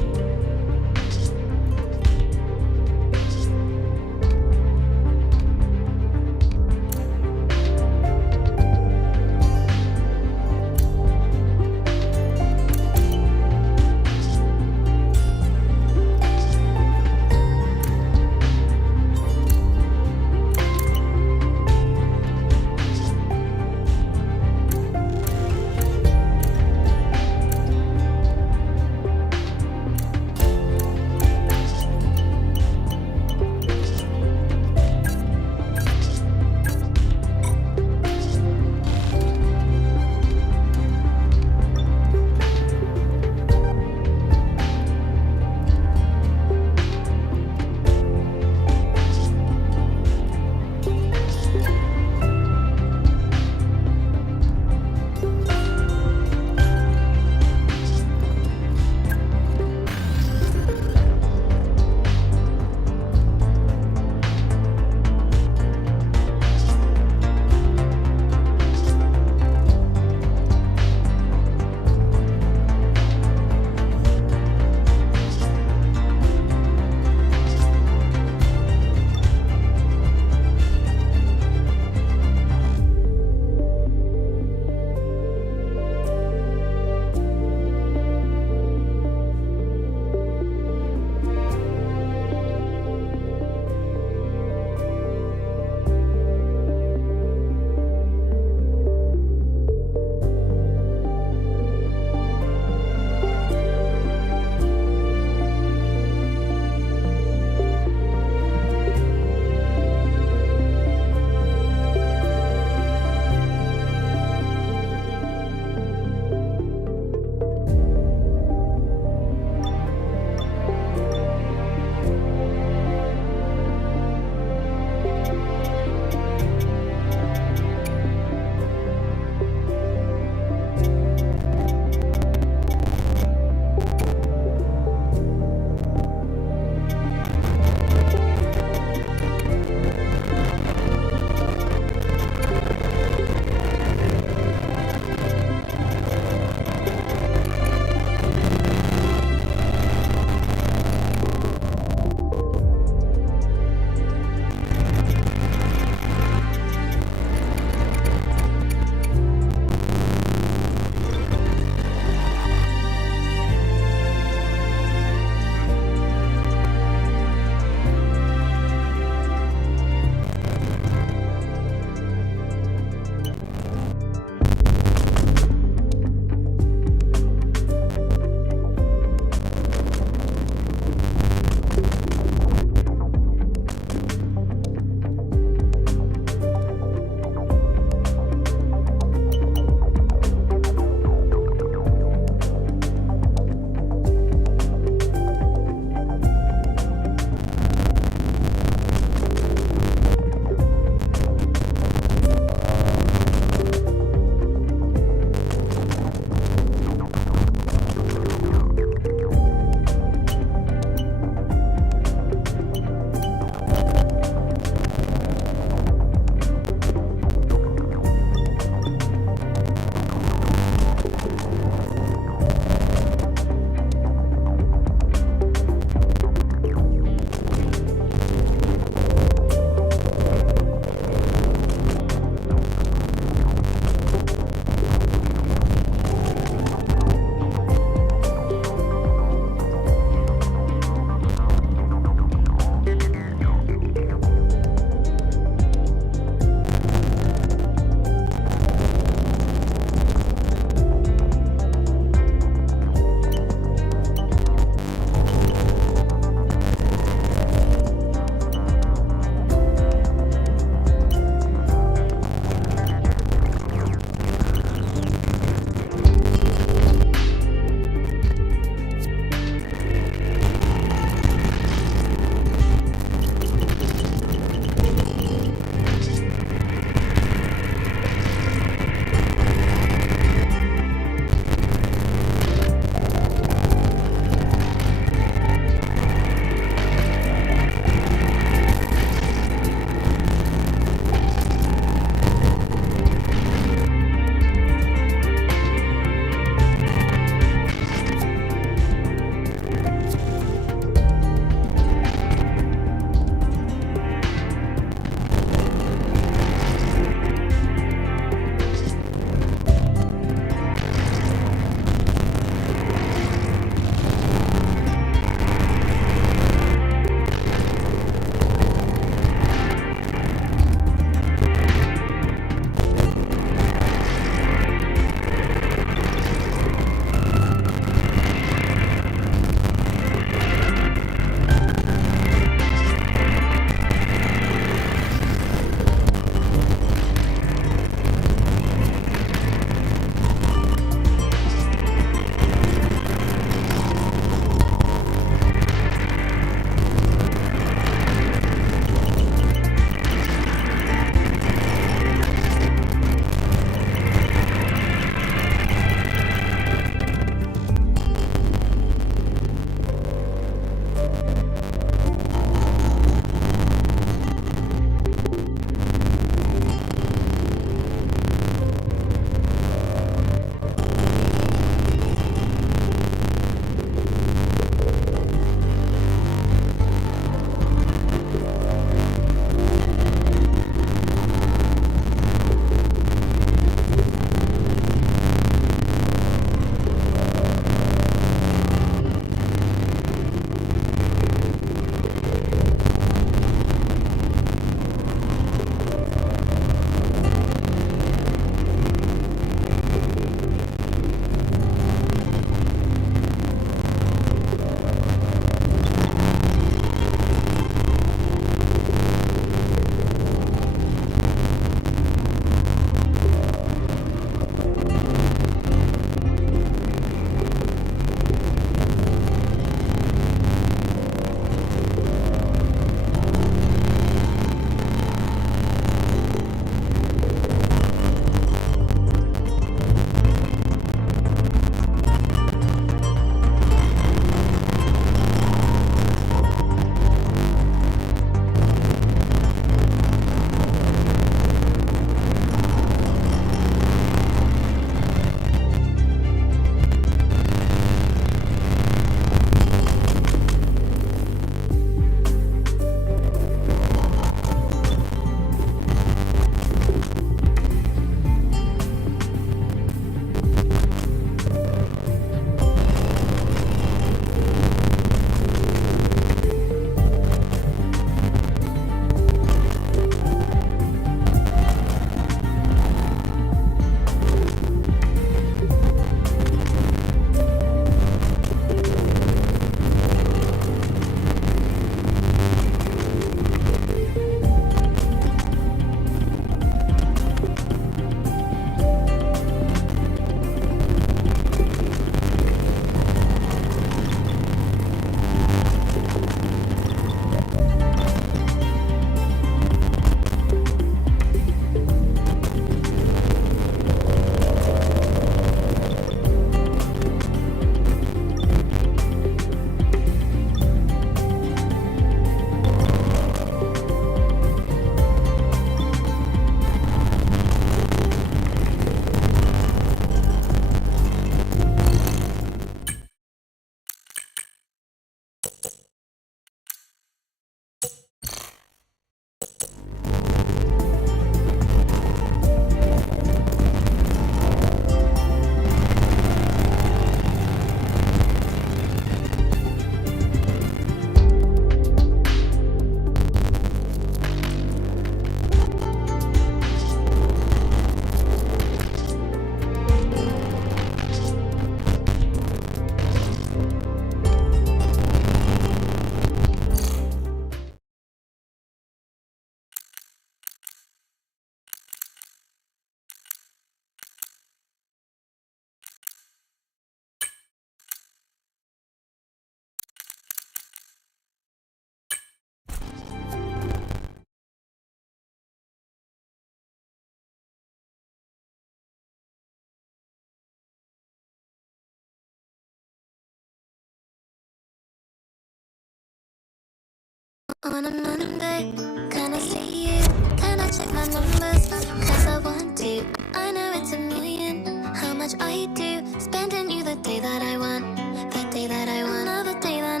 On a Monday, can I see you? Can I check my numbers? Cause I want to. I know it's a million. How much I do? Spending you the day that I want. The day that I want. Another day then.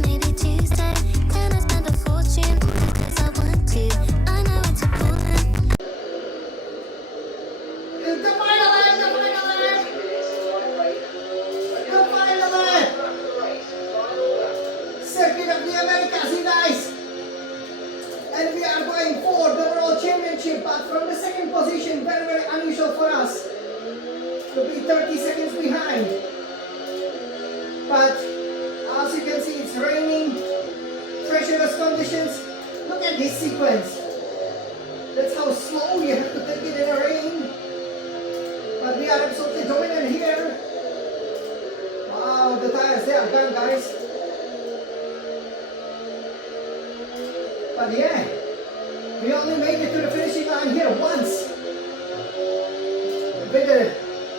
Maybe Tuesday. Can I spend a fortune? Cause I want to. I know it's a pulling. The final lap! The final lap! The final lap! Circuit of the Americas, you guys! And we are going for the World Championship, but from the second position, very, very unusual for us to be 30 seconds behind. But as you can see, it's raining, treacherous conditions. Look at this sequence. That's how slow you have to take it in the rain. But we are absolutely dominant here. Wow, the tires, they are gone, guys. But yeah, we only made it to the finishing line here once. With a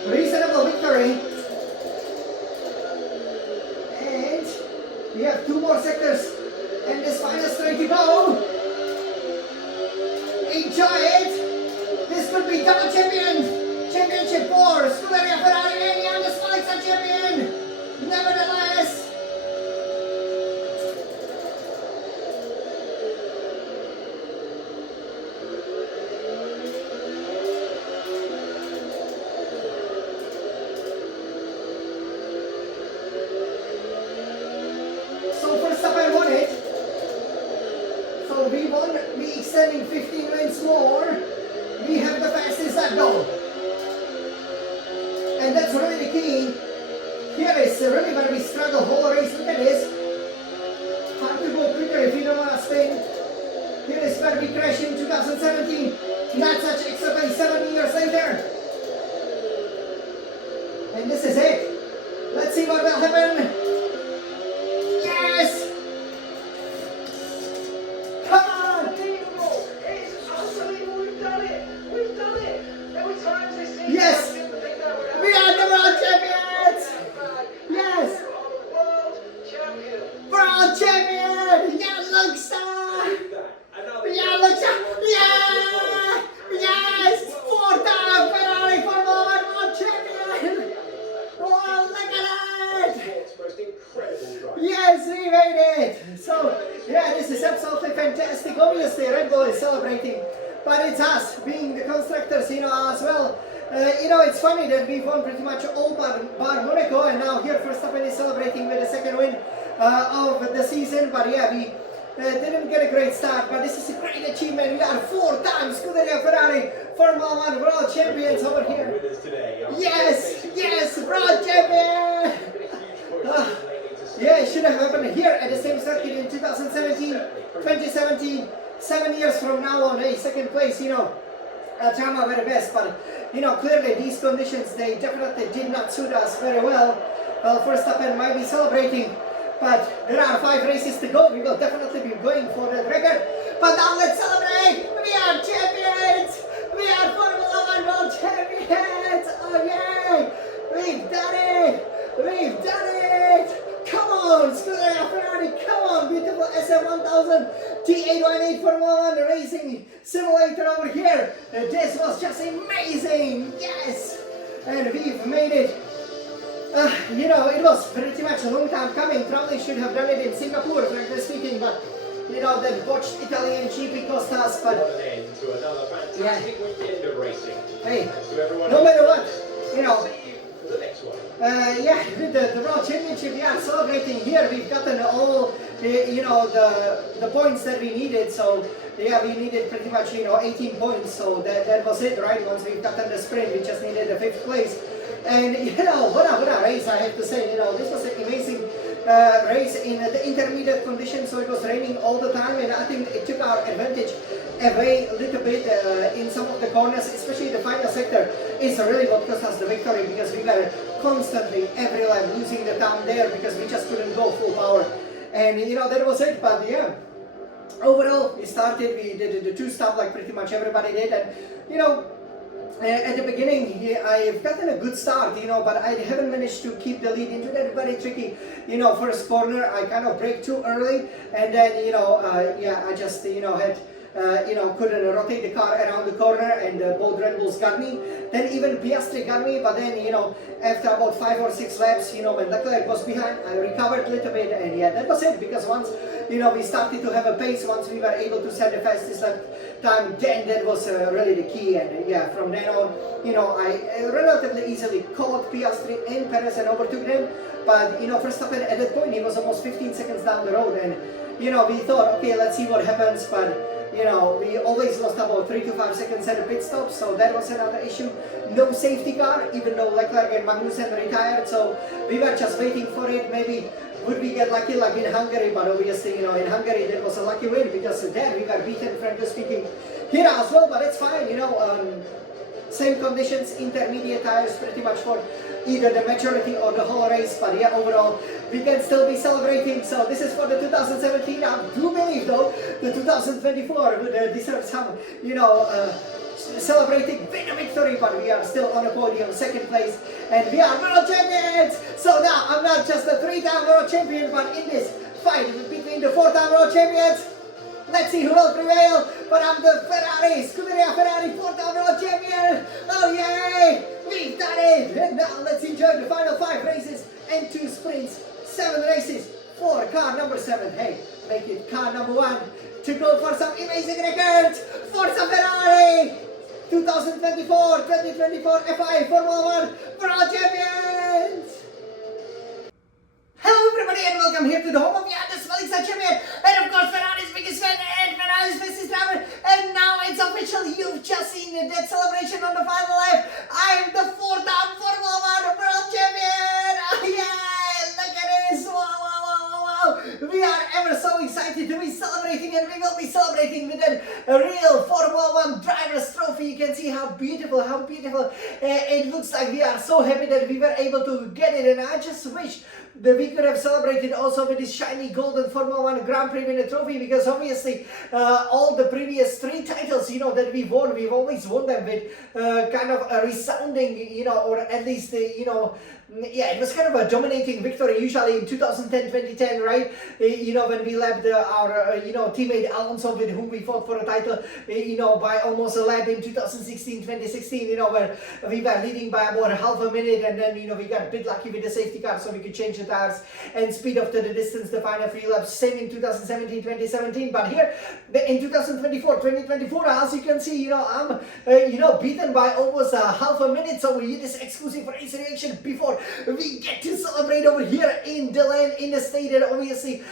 reasonable victory. And we have 2 more sectors and this final straight to go. Enjoy it. This could be double championship for Scuderia Ferrari and youngest Alexa champion. Nevertheless, so first up I won it. So we won, we extending 15 wins more. We have the fastest lap goal. And that's really the key. Here is really where we struggle whole race. Look at this. Hard to go quicker if you don't want to spin. Here is where we crashed in 2017. Not such extra pace 7 years later. And this is it. Let's see what will happen. Yes! Come on! Unbelievable! It's unbelievable! We've done it! We've done it! There were times this season Yes! I didn't think that would happen. We are the world champions! Yes! You are the world champion! World champion! Yeah, look, star! Yeah, look, star! Yeah! Yes! 4-time Ferrari Formula 1 world champion! Oh, look at that! Yes, we made it! So, yeah, this is absolutely fantastic. Obviously, Red Bull is celebrating, but it's us, being the constructors, as well. It's funny that we've won pretty much all bar Monaco, and now here Verstappen is celebrating with the second win of the season. But yeah, we didn't get a great start, but this is a great achievement. We are 4-time Scuderia Ferrari Formula 1 world champions over here. Yes, yes, world champion! Yeah, it should have happened here at the same circuit in 2017, 7 years from now on. Hey, second place, Chama were the best, but clearly these conditions, they definitely did not suit us very well. Well, Verstappen might be celebrating, but there are 5 races to go. We will definitely be going for that record. But now let's celebrate! We are champions! We are Formula 1 world champions! Oh yeah! We've done it! We've done it! Come on, Scuderia Ferrari, come on, beautiful SM1000 T818 Formula 1 racing simulator over here. This was just amazing, yes! And we've made it. It was pretty much a long time coming. Probably should have done it in Singapore, frankly speaking, but that botched Italian GP cost us, but yeah. Hey, no matter what, with the World Championship, we are celebrating here. We've gotten all, the points that we needed. So, yeah, we needed pretty much, 18 points. So that was it, right? Once we've gotten the sprint, we just needed the 5th place. And, what a race, I have to say. This was an amazing race in the intermediate conditions. So it was raining all the time, and I think it took our advantage away a little bit in some of the corners, especially the final sector. It's really what cost us the victory, because we were constantly every lap losing the time there because we just couldn't go full power. And that was it. But yeah, overall we did the 2-stop like pretty much everybody did, and at the beginning, I've gotten a good start, but I haven't managed to keep the lead into that very tricky, first corner. I kind of break too early, and then, I just, had, couldn't rotate the car around the corner, and both Red Bulls got me. Then even Piastri got me, but then, after about 5 or 6 laps, when Leclerc was behind, I recovered a little bit, and yeah, that was it, because once, we started to have a pace, once we were able to set the fastest lap time, then that was really the key, and yeah, from then on, I relatively easily caught Piastri and Perez and overtook them, but, Verstappen at that point, he was almost 15 seconds down the road, and, we thought, okay, let's see what happens, but we always lost about 3 to 5 seconds at a pit stop, so that was another issue. No safety car, even though Leclerc and Magnussen retired, so we were just waiting for it. Maybe would we get lucky like in Hungary, but obviously, in Hungary that was a lucky win, because there we were beaten, frankly speaking, here as well, but it's fine, same conditions, intermediate tires pretty much for either the majority or the whole race, but yeah, overall we can still be celebrating. So this is for the 2017. I do believe though the 2024 would deserve some, celebrating win a victory, but we are still on the podium, second place, and we are world champions. So now I'm not just a 3-time world champion, but in this fight between the 4-time world champions, let's see who will prevail. But I'm the Ferrari, Scuderia Ferrari 4-time world champion. Oh yay! We've done it! And now let's enjoy the final 5 races and 2 sprints, 7 races for car number 7. Hey, make it car number 1 to go for some amazing records. Forza Ferrari! 2024 FI Formula 1 World Champions! Hello everybody and welcome here to the home of the Smelling Champion, and of course Ferrari's biggest fan and Ferrari's fastest driver, and now it's official. You've just seen that celebration on the final lap. I'm the 4-time Formula 1 World Champion! Oh yeah! Look at this! Wow! We are ever so excited to be celebrating, and we will be celebrating with a real Formula 1 driver's trophy. You can see how beautiful it looks like. We are so happy that we were able to get it, and I just wish that we could have celebrated also with this shiny golden Formula 1 Grand Prix winner trophy, because obviously all the previous 3 titles, that we've won, we've always won them with kind of a resounding, or at least, yeah, it was kind of a dominating victory, usually in 2010, 2010, right? When we left our, teammate Alonso, with whom we fought for a title, by almost a lap in 2016, 2016, where we were leading by about half a minute, and then, we got a bit lucky with the safety car, so we could change the tires and speed up to the distance, the final 3 laps, same in 2017, 2017, but here, in 2024, as you can see, I'm, beaten by almost half a minute, so we did this exclusive race reaction before we get to celebrate over here in the land, in the state, and obviously,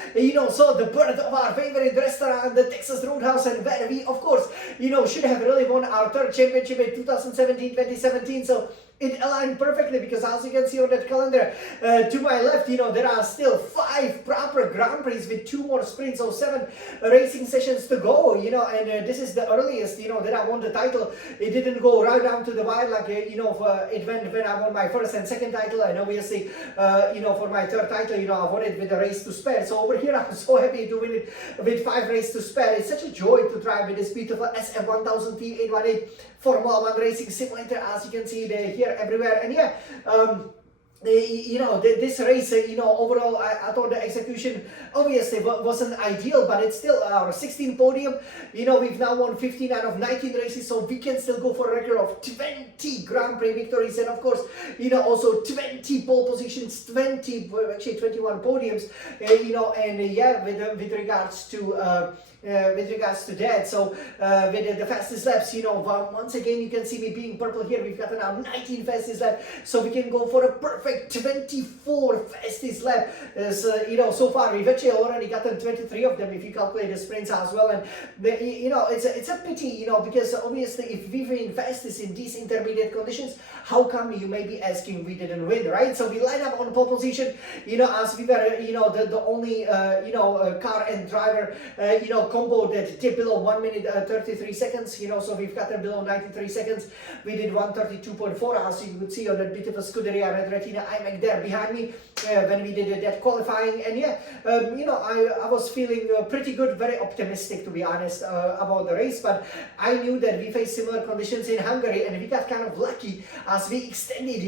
saw the birth of our favorite restaurant, the Texas Roadhouse, and where we, of course, should have really won our 3rd championship in 2017, 2017, so it aligned perfectly, because as you can see on that calendar to my left, there are still 5 proper Grand Prix with 2 more sprints, so 7 racing sessions to go, and this is the earliest, that I won the title. It didn't go right down to the wire like, it went when I won my 1st and 2nd title, and obviously, for my 3rd title, I won it with a race to spare. So over here, I'm so happy to win it with 5 races to spare. It's such a joy to drive with this beautiful SF1000 T818 Formula 1 racing simulator, as you can see here everywhere. And yeah, this race, overall, I thought the execution obviously wasn't ideal, but it's still our 16th podium. We've now won 15 out of 19 races, so we can still go for a record of 20 Grand Prix victories, and of course, also 20 pole positions, 21 podiums, and yeah, with regards to that, so with the fastest laps, once again you can see me being purple here. We've gotten our 19 fastest lap, so we can go for a perfect 24 fastest lap. So far we've actually already gotten 23 of them if you calculate the sprints as well, and it's a pity, because obviously if we've been fastest in these intermediate conditions, how come, you may be asking, we didn't win, right? So we line up on pole position, as we were, the only, car and driver, combo that dipped below 1 minute 33 seconds, so we've gotten below 93 seconds. We did 132.4, as you could see on that bit of a Scuderia Red Retina iMac there behind me when we did that qualifying. And yeah, I was feeling pretty good, very optimistic to be honest about the race, but I knew that we faced similar conditions in Hungary, and we got kind of lucky as we extended,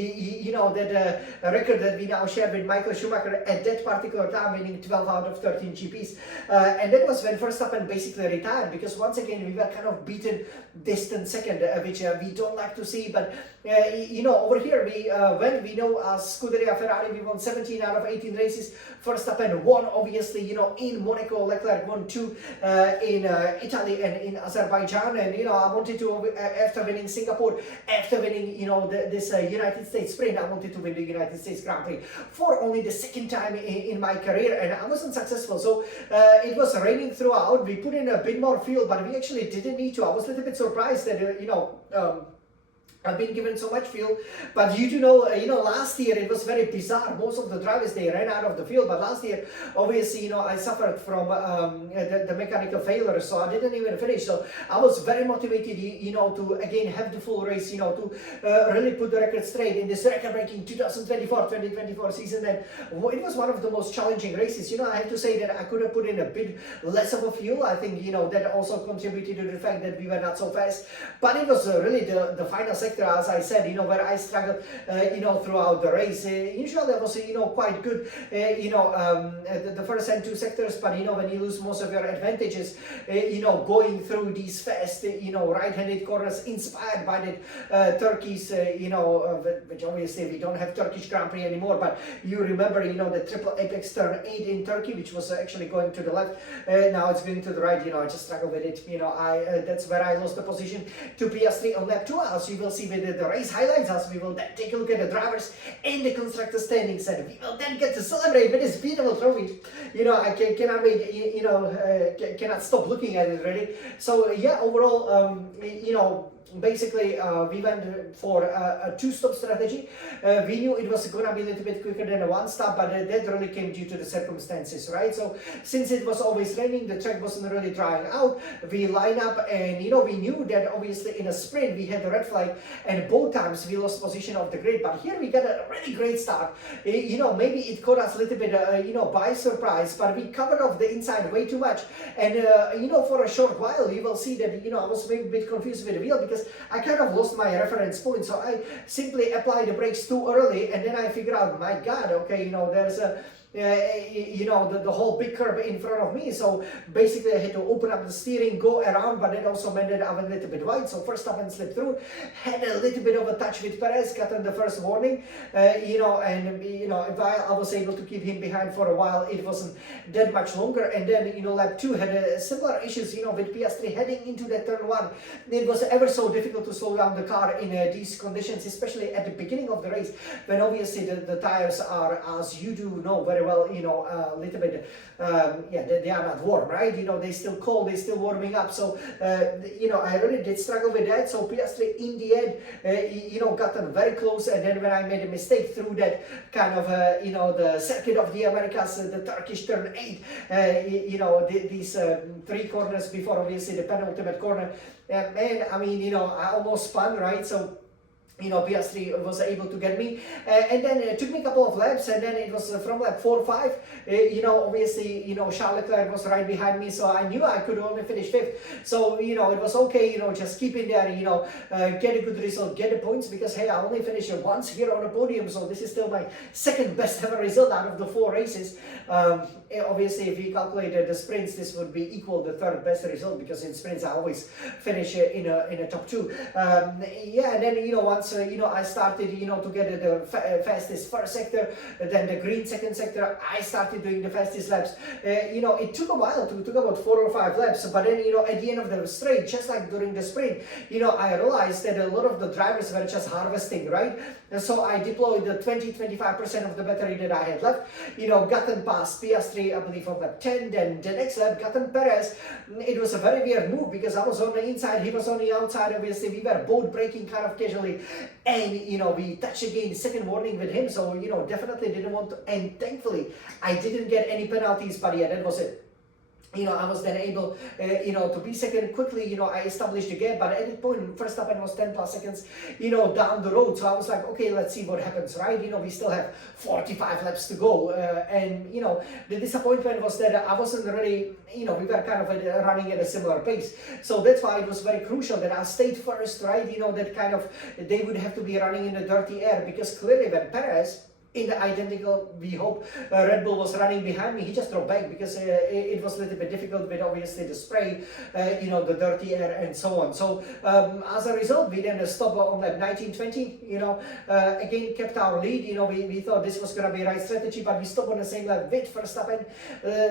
that record that we now share with Michael Schumacher at that particular time, winning 12 out of 13 GPs. And that was when Verstappen basically retired, because once again we were kind of beaten distant second, which we don't like to see. But over here when we know as Scuderia Ferrari, we won 17 out of 18 races. Verstappen won obviously, in Monaco. Leclerc won 2 in Italy and in Azerbaijan. And I wanted to, after winning Singapore, after winning this United States sprint, I wanted to win the United States Grand Prix for only the second time in my career, and I wasn't successful. So it was raining throughout. We put in a bit more fuel, but we actually didn't need to. I was a little bit surprised that I've been given so much fuel, but you do know, last year it was very bizarre. Most of the drivers, they ran out of the fuel, but last year, obviously, I suffered from the mechanical failure, so I didn't even finish. So I was very motivated, to again have the full race, to really put the record straight in this record-breaking 2024 season. And it was one of the most challenging races. I have to say that I could have put in a bit less of a fuel. I think, that also contributed to the fact that we were not so fast, but it was really the final sector, as I said, where I struggled, throughout the race. Usually I was, quite good, the first and 2 sectors, but, when you lose most of your advantages, going through these fast, right-handed corners inspired by the Turkeys, which obviously we don't have Turkish Grand Prix anymore, but you remember, the triple apex turn 8 in Turkey, which was actually going to the left, now it's going to the right. I just struggled with it. That's where I lost the position to Piastri on lap 2, as you will see with the race highlights, as we will then take a look at the drivers and the constructor standings, and we will then get to celebrate with this beautiful trophy. I cannot wait, cannot stop looking at it really. So yeah, overall, basically we went for a 2-stop strategy. We knew it was going to be a little bit quicker than a 1-stop, but that really came due to the circumstances, right? So since it was always raining, the track wasn't really drying out, we line up, and we knew that obviously in a sprint we had the red flag, and both times we lost position of the grid. But here we got a really great start. Maybe it caught us a little bit by surprise, but we covered off the inside way too much. And for a short while you will see that I was maybe a bit confused with the wheel, because I kind of lost my reference point. So I simply applied the brakes too early, and then I figured out, my God, okay, there's a the whole big curve in front of me. So basically I had to open up the steering, go around, but that also meant that I went a little bit wide. So first up and slipped through, had a little bit of a touch with Perez, got on the first warning, if I was able to keep him behind for a while, it wasn't that much longer. And then, lap 2 had similar issues, with Piastri heading into that turn 1. It was ever so difficult to slow down the car in these conditions, especially at the beginning of the race, when obviously the tires are, as you do know very well, a little bit, they are not warm, right? They're still cold, they're still warming up. So, I really did struggle with that. So Piastri in the end, gotten very close. And then when I made a mistake through that kind of, the circuit of the Americas, the Turkish turn 8, these 3 corners before obviously the penultimate corner, man, I almost spun, right? So, Piastri was able to get me, and then it took me a couple of laps, and then it was from lap 4 or 5, obviously, Charles Leclerc was right behind me, so I knew I could only finish 5th, so, it was okay, just keep in there, get a good result, get the points, because, hey, I only finished once here on the podium, so this is still my 2nd best ever result out of the 4 races. Obviously, if we calculated the sprints, this would be equal the 3rd best result, because in sprints I always finish in a top 2. And then, once I started to get the fastest first sector, then the green second sector, I started doing the fastest laps. It took a while, it took about 4 or 5 laps, but then at the end of the straight, just like during the sprint, I realized that a lot of the drivers were just harvesting, right? And so I deployed the 20-25% of the battery that I had left, gotten past Piastri, I believe on lap 10, then the next lap, gotten Perez. It was a very weird move, because I was on the inside, he was on the outside, obviously we were both braking kind of casually, and we touched again the 2nd warning with him, so definitely didn't want to, and thankfully I didn't get any penalties, but yeah, that was it. I was then able, to be second quickly. I established a gap, but at that point, Verstappen was 10 plus seconds, down the road. So I was like, okay, let's see what happens, right? We still have 45 laps to go. And the disappointment was that I wasn't really, we were kind of running at a similar pace. So that's why it was very crucial that I stayed first, right? That kind of, they would have to be running in the dirty air, because clearly when Perez, in the identical, we hope, Red Bull was running behind me, he just drove back because it was a little bit difficult with obviously the spray, the dirty air and so on. So as a result, we then stopped on lap 19-20, again kept our lead. We thought this was going to be the right strategy, but we stopped on the same lap with Verstappen.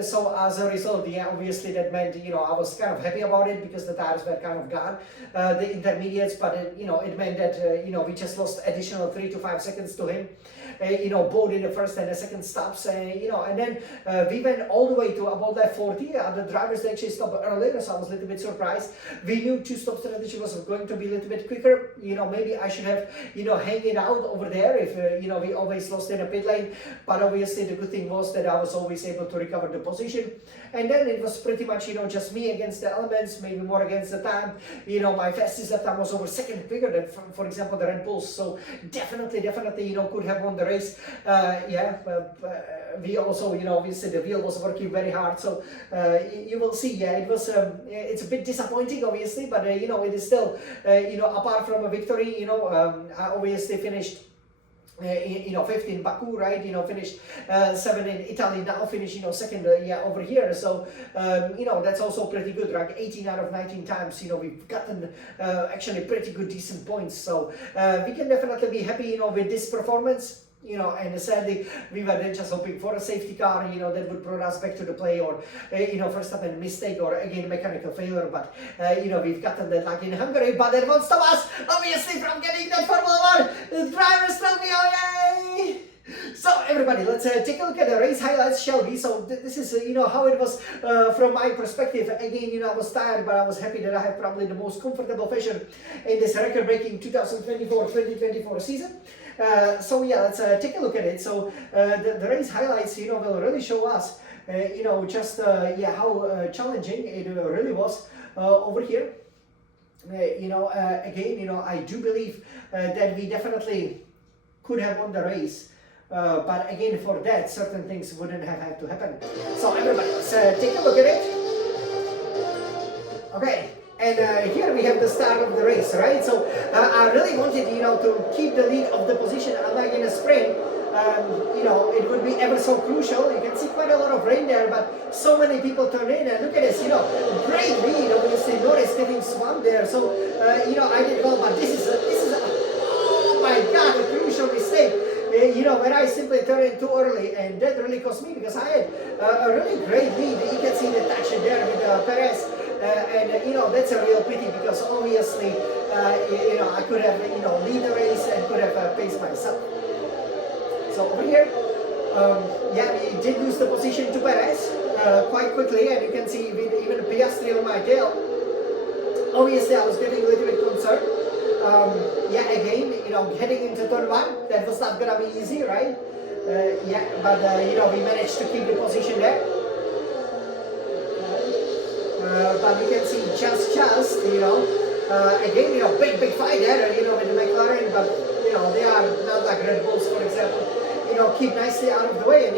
So as a result, obviously that meant, I was kind of happy about it because the tires were kind of gone, the intermediates, but it meant that, we just lost additional 3 to 5 seconds to him. Both in the first and the second stops, and then we went all the way to about lap 40. The drivers actually stopped earlier, so I was a little bit surprised. We knew two-stop strategy was going to be a little bit quicker. Maybe I should have, hang it out over there if, we always lost in a pit lane. But obviously the good thing was that I was always able to recover the position. And then it was pretty much, just me against the elements, maybe more against the time. My fastest lap time was over second quicker than, for example, the Red Bulls. So definitely, could have won the race. We also, obviously the wheel was working very hard. So you will see, it was, it's a bit disappointing, obviously, but it is still, apart from a victory, I obviously finished. 5th in Baku, right? Finished 7 in Italy, now finish, second, over here. So, that's also pretty good, right? 18 out of 19 times, we've gotten actually pretty good, decent points. So, we can definitely be happy, with this performance. And sadly, we were then just hoping for a safety car, that would bring us back to the play, or, first up a mistake, or again, mechanical failure. But, we've gotten that luck in Hungary, but that won't stop us, obviously, from getting that Formula 1 driver's trophy. Oh, yay! So everybody, let's take a look at the race highlights, shall we? So this is, how it was from my perspective. Again, I was tired, but I was happy that I had probably the most comfortable fashion in this record-breaking 2024-2024 season. So yeah, let's take a look at it. So the race highlights, will really show us, just how challenging it really was over here. Again, I do believe that we definitely could have won the race. But again, for that, certain things wouldn't have had to happen. So everybody, let's take a look at it. Okay, and here we have the start of the race, right? So I really wanted, to keep the lead of the position, unlike in a sprint. It would be ever so crucial. You can see quite a lot of rain there, but so many people turn in, and look at this, great lead. Obviously, Norris getting swamped there. So, I did well, but this is a oh my God, a crucial mistake. When I simply turned in too early, and that really cost me because I had a really great lead. You can see the touch there with Perez, and that's a real pity because obviously, I could have, lead the race and could have paced myself. So over here, we did lose the position to Perez quite quickly, and you can see with even Piastri on my tail. Obviously, I was getting a little bit concerned. Again, heading into turn 1, that was not gonna be easy, right? But we managed to keep the position there. But you can see just, again, big fight there, with the McLaren, but, they are not like Red Bulls, for example. Keep nicely out of the way, and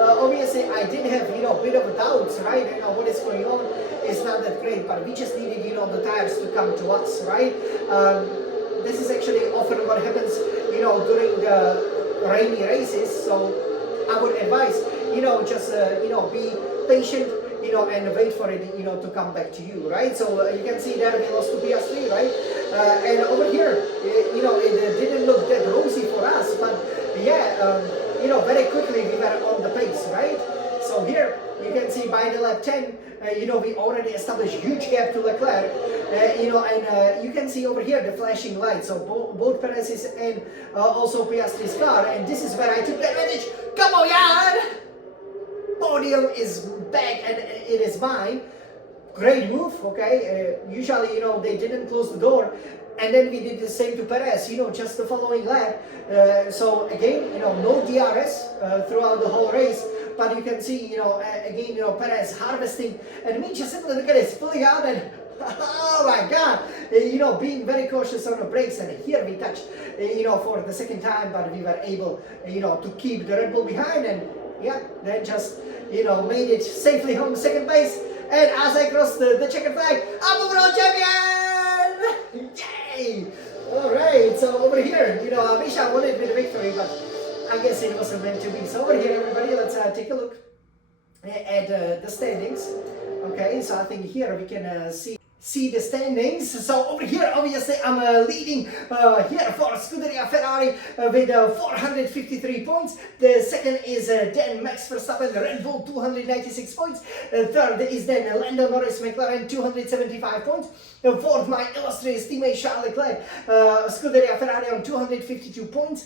obviously I did have, a bit of doubts, right? What is going on is not that great, but we just needed, the tires to come to us, right? This is actually often what happens, during the rainy races. So I would advise, just, be patient, and wait for it, to come back to you, right? So you can see there we lost to Piastri, right? And over here, it didn't look that rosy for us, but very quickly we were on the pace, right? So here you can see by the lap 10, we already established huge gap to Leclerc, and you can see over here the flashing lights. So both Perez's and also Piastri's car, and this is where I took the advantage. Come on, Jan! Podium is back and it is mine. Great move, okay? Usually, they didn't close the door. And then we did the same to Perez, just the following lap. So again, no DRS throughout the whole race. but you can see, again, Perez harvesting, and me just simply look at this, pulling out, and oh my God, being very cautious on the brakes, and here we touched, for the second time, but we were able, to keep the Red Bull behind, and yeah, then just, made it safely home second place. And as I crossed the checkered flag, I'm the world champion! Yay! Alright, so over here, I wish I won it with a victory, but I guess it wasn't meant to be. So over here, everybody, let's take a look at the standings. Okay, so I think here we can see the standings. So over here, obviously, I'm leading here for Scuderia Ferrari with 453 points. The second is then Max Verstappen, Red Bull, 296 points. Third is then Lando Norris, McLaren, 275 points. Fourth, my illustrious teammate Charles Leclerc, Scuderia Ferrari on 252 points.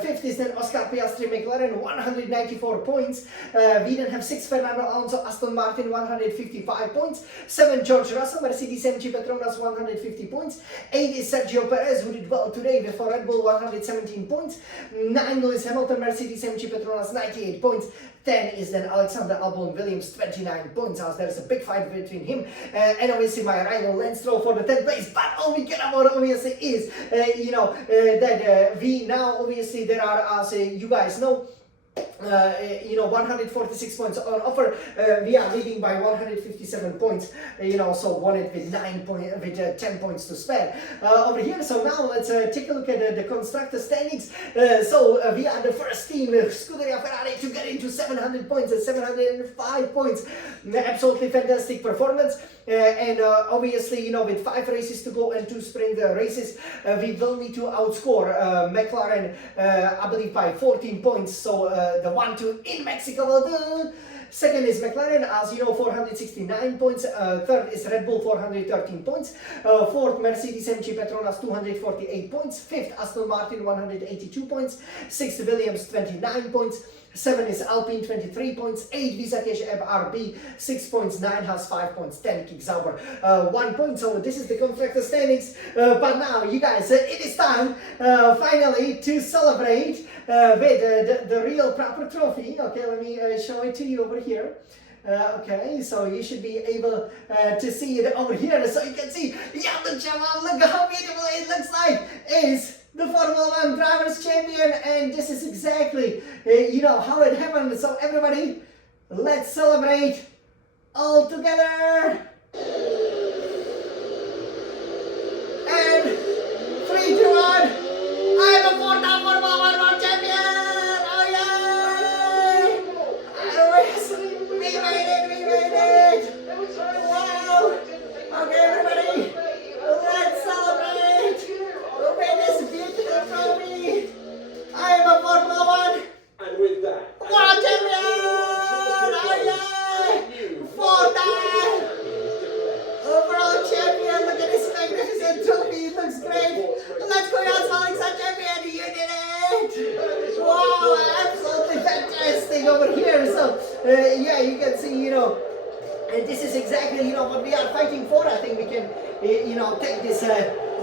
Fifth is then Oscar Piastri, McLaren, 194 points. We then have sixth, Fernando Alonso, Aston Martin, 155 points. Seven, George Russell, Mercedes-AMG Petronas, 150 points. 8 is Sergio Perez, who did well today with for Red Bull, 117 points. 9, Lewis Hamilton, Mercedes-AMG Petronas, 98 points. 10 is then Alexander Albon Williams, 29 points. As there's a big fight between him and obviously my rival Lance Stroll for the 10th place. But all we care about obviously is, that we now obviously there are, as you guys know, 146 points on offer. We are leading by 157 points. So won it with 10 points to spare over here. So now let's take a look at the constructor standings. So we are the first team, Scuderia Ferrari, to get into 700 points at 705 points. Absolutely fantastic performance. And obviously, with 5 races to go and 2 sprint races, we will need to outscore McLaren, I believe, by 14 points. So the 1-2 in Mexico will do. Second is McLaren, as you know, 469 points. Third is Red Bull, 413 points. Fourth, Mercedes-AMG Petronas, 248 points. Fifth, Aston Martin, 182 points. Sixth, Williams, 29 points. 7 is Alpine, 23 points. 8, Visakesh RB, 6 points. 9 has 5 points. 10, Kick Sauber, 1 point. So this is the constructor standings. But now, you guys, it is time finally to celebrate with the real proper trophy. Okay, let me show it to you over here. Okay, so you should be able to see it over here. So you can see, yeah, look how beautiful it looks like. Is the Formula 1 Drivers' Champion, and this is exactly, how it happened. So everybody, let's celebrate all together. And 3, 2, 1. I'm a 4-time Formula 1 World Champion. Oh yeah! We made it. Wow. Okay, everybody, let's celebrate with this beautiful trophy. I am a Formula 1 And with that, World Champion! Oh yeah! 4-time World Champion! Look at this magnificent trophy, it looks great! Let's go, Alexa Champion! You did it! Wow, absolutely fantastic over here! So, yeah, you can see, and this is exactly, what we are fighting for. I think we can, take this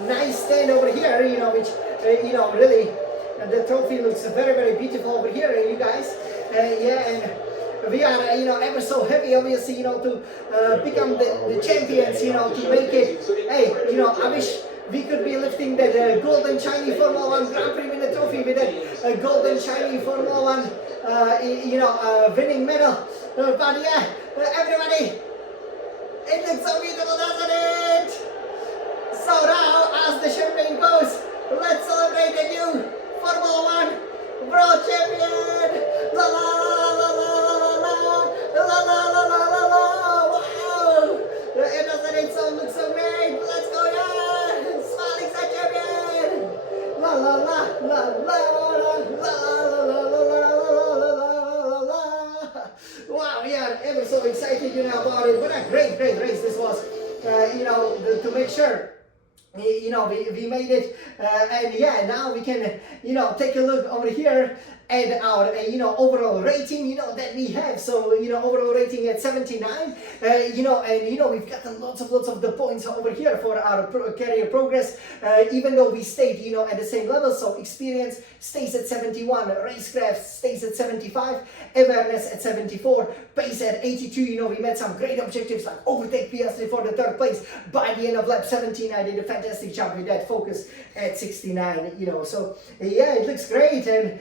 nice stand over here, which, really, the trophy looks very, very beautiful over here, you guys. Yeah, and we are, ever so happy, obviously, to become the champions, to make it. Hey, I wish we could be lifting that golden shiny Formula 1 Grand Prix winner trophy with that golden shiny Formula 1, winning medal. But yeah, everybody, it looks so beautiful, doesn't it? So now, as the champagne goes, let's celebrate the new Formula 1 World Champion! La la la la la la la la la la la la! Wow! Doesn't it look so great? Let's go, yeah! Smiling Star Champion! La la la la la la la la la la. Wow, yeah, ever so excited, about it. What a great race this was. To make sure. We made it, and yeah, now we can, take a look over here and our overall rating that we have. So overall rating at 79. And we've gotten lots of the points over here for our career progress, even though we stayed at the same level. So experience stays at 71, racecraft stays at 75, awareness at 74, pace at 82. We met some great objectives like overtake Piastri for the third place by the end of lap 17. I did a fantastic job with that. Focus at 69. So yeah, it looks great. And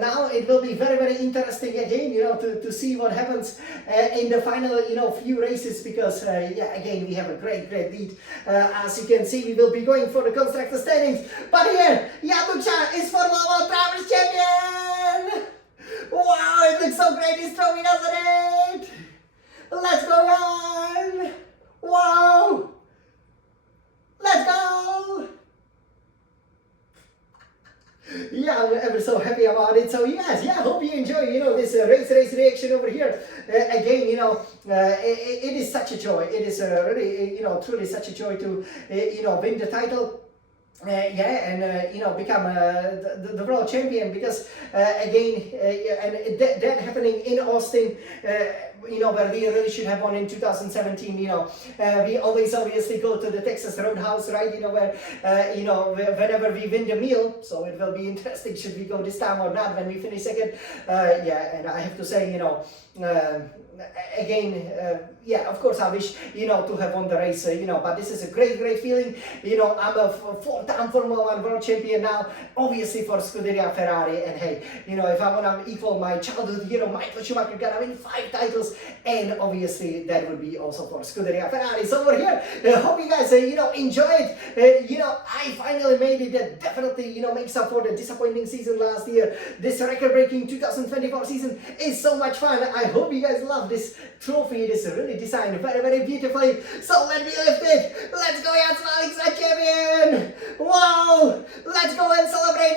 now it will be very interesting again, to see what happens in the final, few races, because again, we have a great lead. As you can see, we will be going for the constructor standings. But here, Yabucha is Formula 1 Drivers Champion! Wow, it looks so great, this trophy, doesn't it? Let's go, Jan! Wow! Let's go! Yeah, I'm ever so happy about it. So yes, hope you enjoy, this race reaction over here. Again, it is such a joy. It is really, truly such a joy to, win the title. Become the world champion, because again, and that happening in Austin, where we really should have won in 2017. We always obviously go to the Texas Roadhouse, right? Where whenever we win the meal, so it will be interesting should we go this time or not when we finish second. And I have to say, again, of course I wish to have won the race, but this is a great feeling. I'm a four-time Formula 1 world champion now, obviously for Scuderia Ferrari, and hey, if I want to equal my childhood hero Michael Schumacher, gonna win 5 titles, and obviously that would be also for Scuderia Ferrari. So over here, hope you guys enjoyed. I finally made it. That definitely makes up for the disappointing season last year. This record-breaking 2024 season is so much fun. I hope you guys love this trophy. It is really designed very beautifully. So let me lift it. Let's go, Jan Smalik's champion. Wow! Let's go and celebrate